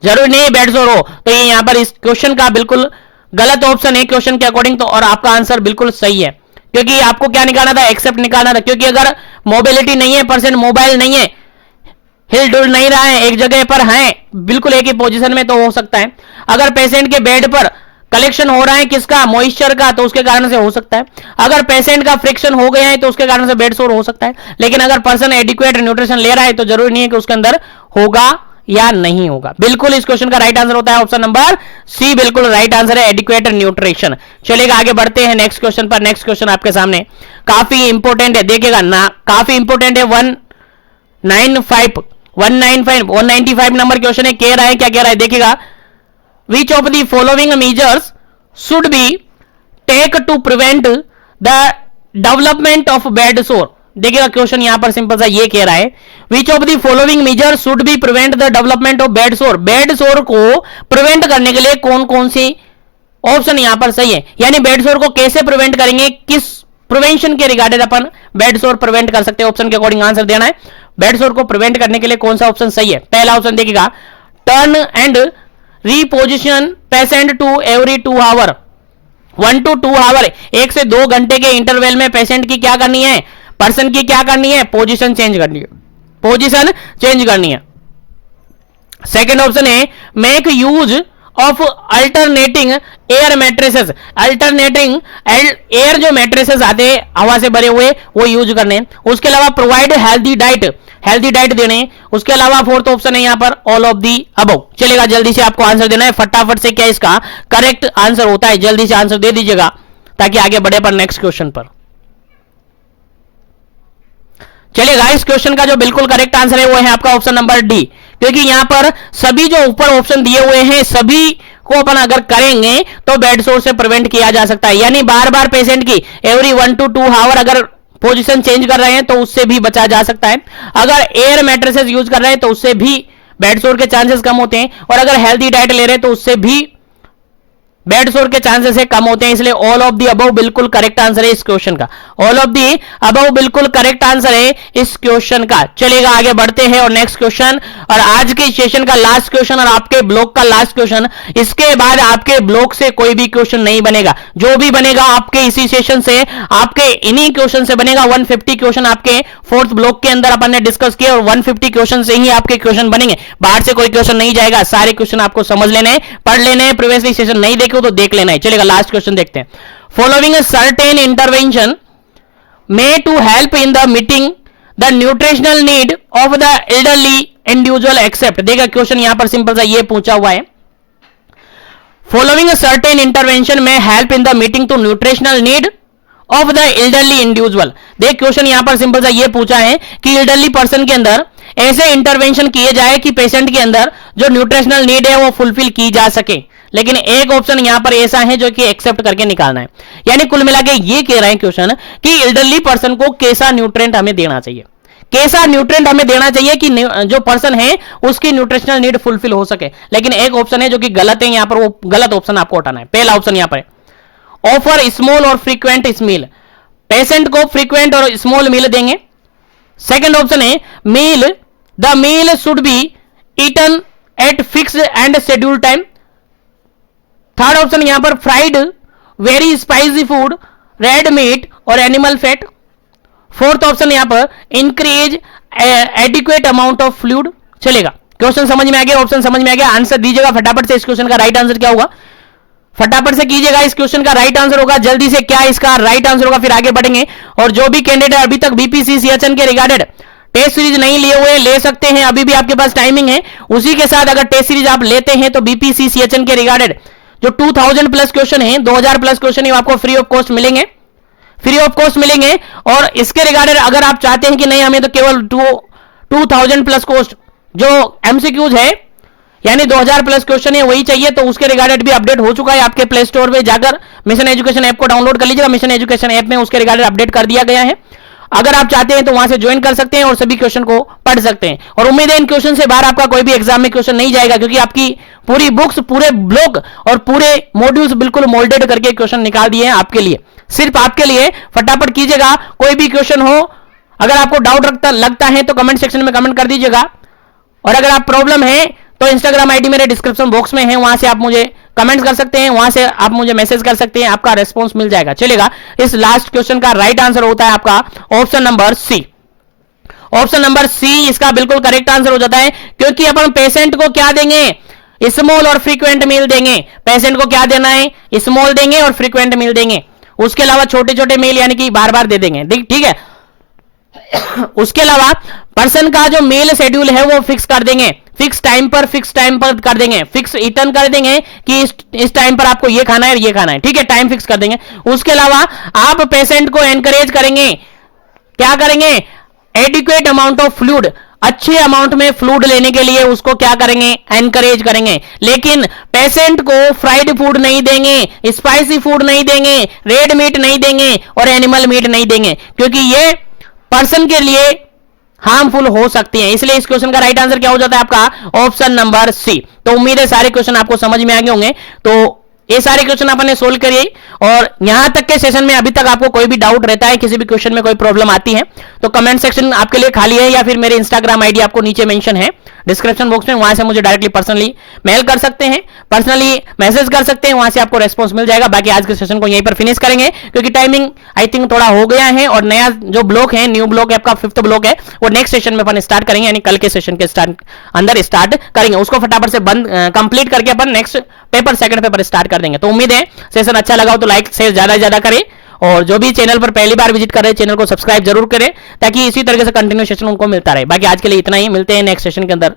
जरूरी नहीं है बेड सोर हो। तो ये यहां पर इस क्वेश्चन का बिल्कुल गलत ऑप्शन है क्वेश्चन के अकॉर्डिंग तो, और आपका आंसर बिल्कुल सही है, क्योंकि आपको क्या निकालना था? एक्सेप्ट निकालना था। क्योंकि अगर मोबिलिटी नहीं है, पर्सन मोबाइल नहीं है, हिल डुल नहीं रहा है, एक जगह पर है बिल्कुल एक ही पोजीशन में, तो हो सकता है। अगर पेशेंट के बेड पर कलेक्शन हो रहा है किसका? मॉइस्चर का, तो उसके कारण से हो सकता है। अगर पेशेंट का फ्रिक्शन हो गया है तो उसके कारण से बेड सोर हो सकता है। लेकिन अगर पर्सन एडिक्वेट न्यूट्रिशन ले रहा है तो जरूरी नहीं है कि उसके अंदर होगा या नहीं होगा। बिल्कुल इस क्वेश्चन का राइट आंसर होता है ऑप्शन नंबर सी, बिल्कुल राइट आंसर है एडिक्वेट न्यूट्रिशन। चलेगा, आगे बढ़ते हैं नेक्स्ट क्वेश्चन पर। नेक्स्ट क्वेश्चन आपके सामने काफी इंपोर्टेंट है, देखिएगा ना, काफी इंपोर्टेंट है। 195 नंबर क्वेश्चन है, कह रहा है क्या कह रहा है? देखिएगा, which of the following measures should be take to prevent the development of bed sore। देखिएगा, क्वेश्चन यहां पर सिंपल सा ये कह रहा है which of the following measures should be prevent the development of bed sore। Bed सोर को प्रिवेंट करने के लिए कौन कौन सी ऑप्शन यहां पर सही है। यानी बेड सोर को कैसे प्रिवेंट करेंगे, किस प्रिवेंशन के रिगार्डेड अपन बेड सोर प्रिवेंट कर सकते हैं, ऑप्शन के अकॉर्डिंग आंसर देना है। बेड सोर को प्रिवेंट करने के लिए कौन सा ऑप्शन सही है? पहला ऑप्शन देखिएगा, turn and reposition patient to every 2 hour, 1 to 2 hour, 1 से 2 घंटे के इंटरवल में पेशेंट की क्या करनी है, पर्सन की क्या करनी है, पोजीशन चेंज करनी है, पोजीशन चेंज करनी है। सेकंड ऑप्शन है make use of alternating air mattresses, alternating air जो मैट्रेसेस आते हैं हवा से भरे हुए वो यूज करने। उसके अलावा provide healthy diet, healthy diet देने। उसके अलावा फोर्थ ऑप्शन है यहां पर ऑल ऑफ दी अबव। चलेगा, जल्दी से आपको आंसर देना है फटाफट से, क्या इसका करेक्ट आंसर होता है, जल्दी से आंसर दे दीजिएगा ताकि आगे बढ़े पर नेक्स्ट क्वेश्चन पर। चलिएगा, इस क्वेश्चन का जो बिल्कुल करेक्ट आंसर है वो है आपका ऑप्शन नंबर डी, क्योंकि यहां पर सभी जो ऊपर ऑप्शन दिए हुए हैं सभी को अपन अगर करेंगे तो बेड सोर से प्रिवेंट किया जा सकता है। यानी बार बार पेशेंट की एवरी 1 to 2 आवर अगर पोजीशन चेंज कर रहे हैं तो उससे भी बचा जा सकता है। अगर एयर मैट्रेसेस यूज कर रहे हैं तो उससे भी बेड सोर के चांसेस कम होते हैं, और अगर हेल्दी डाइट ले रहे हैं तो उससे भी बेड सोर के चांसेस है कम होते हैं। इसलिए ऑल ऑफ दी अबव बिल्कुल करेक्ट आंसर है इस क्वेश्चन का, ऑल ऑफ दी अबव बिल्कुल करेक्ट आंसर है इस क्वेश्चन का। चलेगा, आगे बढ़ते हैं और नेक्स्ट क्वेश्चन, और आज के सेशन का लास्ट क्वेश्चन और आपके ब्लॉक का लास्ट क्वेश्चन। इसके बाद आपके ब्लॉक से कोई भी क्वेश्चन नहीं बनेगा, जो भी बनेगा आपके इसी सेशन से, आपके इन्हीं क्वेश्चन से बनेगा। 150 क्वेश्चन आपके फोर्थ ब्लॉक के अंदर अपन ने डिस्कस किए, और 150 क्वेश्चन से ही आपके क्वेश्चन बनेंगे, बाहर से कोई क्वेश्चन नहीं जाएगा। सारे क्वेश्चन आपको समझ लेने, पढ़ लेने, प्रीवियसली सेशन नहीं देखे तो देख लेना है। चलेगा, लास्ट क्वेश्चन देखते हैं। Following a certain intervention may to help in the meeting the nutritional need of the elderly individual except. देखा, क्वेश्चन यहां पर सिंपल सा ये पूछा हुआ है, following a certain intervention may help in the meeting to nutritional need of the elderly individual. देख, question यहां पर सिंपल सा ये पूछा है कि एल्डरली पर्सन के अंदर ऐसे इंटरवेंशन किए जाए कि पेशेंट के अंदर जो न्यूट्रिशनल नीड है वो फुलफिल की जा सके। लेकिन एक ऑप्शन यहां पर ऐसा है जो कि एक्सेप्ट करके निकालना है। यानी कुल मिला के ये कह रहे हैं क्वेश्चन कि एल्डरली पर्सन को कैसा न्यूट्रिएंट हमें देना चाहिए, कैसा न्यूट्रिएंट हमें देना चाहिए कि जो पर्सन है उसकी न्यूट्रिशनल नीड फुलफिल हो सके। लेकिन एक ऑप्शन है जो कि गलत है, यहां पर वो गलत ऑप्शन आपको हटाना है। पहला ऑप्शन यहां पर ऑफर स्मॉल और फ्रीक्वेंट मील, पेशेंट को फ्रीक्वेंट और स्मॉल मील देंगे। सेकेंड ऑप्शन है meal, the meal should be eaten at fixed and schedule time. Third option यहां पर fried, very spicy food, red meat और एनिमल फैट। फोर्थ ऑप्शन यहां पर increase adequate amount of fluid. चलेगा, question समझ में आ गया, ऑप्शन समझ में आ गया, आंसर दीजिएगा फटाफट से। इस क्वेश्चन का राइट आंसर क्या होगा, फटाफट से कीजिएगा। इस क्वेश्चन का राइट आंसर होगा जल्दी से, क्या इसका राइट आंसर होगा, फिर आगे बढ़ेंगे। और जो भी कैंडिडेट अभी तक बीपीसी सीएचएन के रिगार्डेड टेस्ट सीरीज नहीं लिए हुए ले सकते हैं, अभी भी आपके पास टाइमिंग है। उसी के साथ अगर टेस्ट सीरीज आप लेते हैं तो बीपीसी सीएचएन के रिगार्डेड जो 2000 प्लस क्वेश्चन है, 2000 प्लस क्वेश्चन है, आपको फ्री ऑफ कॉस्ट मिलेंगे, फ्री ऑफ कॉस्ट मिलेंगे। और इसके रिगार्डेड अगर आप चाहते हैं कि नहीं हमें तो केवल 2000 प्लस कॉस्ट जो एमसीक्यूज है यानी 2000 प्लस क्वेश्चन है वही चाहिए, तो उसके रिगार्डेड भी अपडेट हो चुका है। आपके प्ले स्टोर पे जाकर मिशन एजुकेशन ऐप को डाउनलोड कर लीजिएगा, मिशन एजुकेशन ऐप में उसके रिगार्डेड अपडेट कर दिया गया है। अगर आप चाहते हैं तो वहां से ज्वाइन कर सकते हैं और सभी क्वेश्चन को पढ़ सकते हैं। और उम्मीद है इन क्वेश्चन से बाहर आपका कोई भी एग्जाम में क्वेश्चन नहीं जाएगा, क्योंकि आपकी पूरी बुक्स, पूरे ब्लॉक और पूरे मॉड्यूल्स बिल्कुल मोल्डेड करके क्वेश्चन निकाल दिए हैं आपके लिए, सिर्फ आपके लिए। फटाफट कीजिएगा, कोई भी क्वेश्चन हो, अगर आपको डाउट लगता है तो कमेंट सेक्शन में कमेंट कर दीजिएगा। और अगर आप प्रॉब्लम है तो इंस्टाग्राम आईडी मेरे डिस्क्रिप्शन बॉक्स में है, वहां से आप मुझे कमेंट कर सकते हैं, वहां से आप मुझे मैसेज कर सकते हैं, आपका रेस्पॉन्स मिल जाएगा। चलेगा, इस लास्ट क्वेश्चन का राइट आंसर होता है आपका option number C. Option number C इसका बिल्कुल करेक्ट आंसर हो जाता है, क्योंकि अपन पेशेंट को क्या देंगे, स्मॉल और फ्रीक्वेंट मील देंगे। पेशेंट को क्या देना है, स्मॉल देंगे और फ्रीक्वेंट मील देंगे। उसके अलावा छोटे छोटे मील यानी कि बार बार दे देंगे, ठीक है। उसके अलावा पर्सन का जो मील शेड्यूल है वो फिक्स कर देंगे, फिक्स टाइम पर कर देंगे, फिक्स ईटन कर देंगे कि इस टाइम पर आपको ये खाना है ये खाना है, ठीक है, टाइम फिक्स कर देंगे। उसके अलावा आप पेशेंट को एनकरेज करेंगे, क्या करेंगे, एडिक्वेट अमाउंट ऑफ फ्लूइड, अच्छे अमाउंट में फ्लूइड लेने के लिए उसको क्या करेंगे, एनकरेज करेंगे। लेकिन पेशेंट को फ्राइड फूड नहीं देंगे, स्पाइसी फूड नहीं देंगे, रेड मीट नहीं देंगे और एनिमल मीट नहीं देंगे, क्योंकि ये पर्सन के लिए हार्मफुल हो सकती हैं। इसलिए इस क्वेश्चन का राइट आंसर क्या हो जाता है आपका ऑप्शन नंबर सी। तो उम्मीद है सारे क्वेश्चन आपको समझ में आ गए होंगे। तो ये सारे क्वेश्चन अपन ने सोल्व करिए। और यहां तक के सेशन में अभी तक आपको कोई भी डाउट रहता है, किसी भी क्वेश्चन में कोई प्रॉब्लम आती है, तो कमेंट सेक्शन आपके लिए खाली है, या फिर मेरे इंस्टाग्राम आईडी आपको नीचे मेंशन है डिस्क्रिप्शन बॉक्स में, वहां से मुझे डायरेक्टली पर्सनली मेल कर सकते हैं, पर्सनली मैसेज कर सकते हैं, वहां से आपको रेस्पॉन्स मिल जाएगा। बाकी आज के सेशन को यहीं पर फिनिश करेंगे, क्योंकि टाइमिंग आई थिंक थोड़ा हो गया है, और नया जो ब्लॉक है, न्यू ब्लॉक आपका 5th ब्लॉक है, वो नेक्स्ट सेशन में अपन स्टार्ट करेंगे, यानी कल के सेशन के अंदर स्टार्ट करेंगे। उसको फटाफट से बंद कंप्लीट करके अपन next paper, second paper start कर देंगे। तो उम्मीद है सेशन अच्छा लगा हो तो लाइक शेयर ज्यादा से ज्यादा करें, और जो भी चैनल पर पहली बार विजिट कर रहे हैं चैनल को सब्सक्राइब जरूर करें, ताकि इसी तरीके से कंटिन्यू सेशन उनको मिलता रहे। बाकी आज के लिए इतना ही, मिलते हैं नेक्स्ट सेशन के अंदर।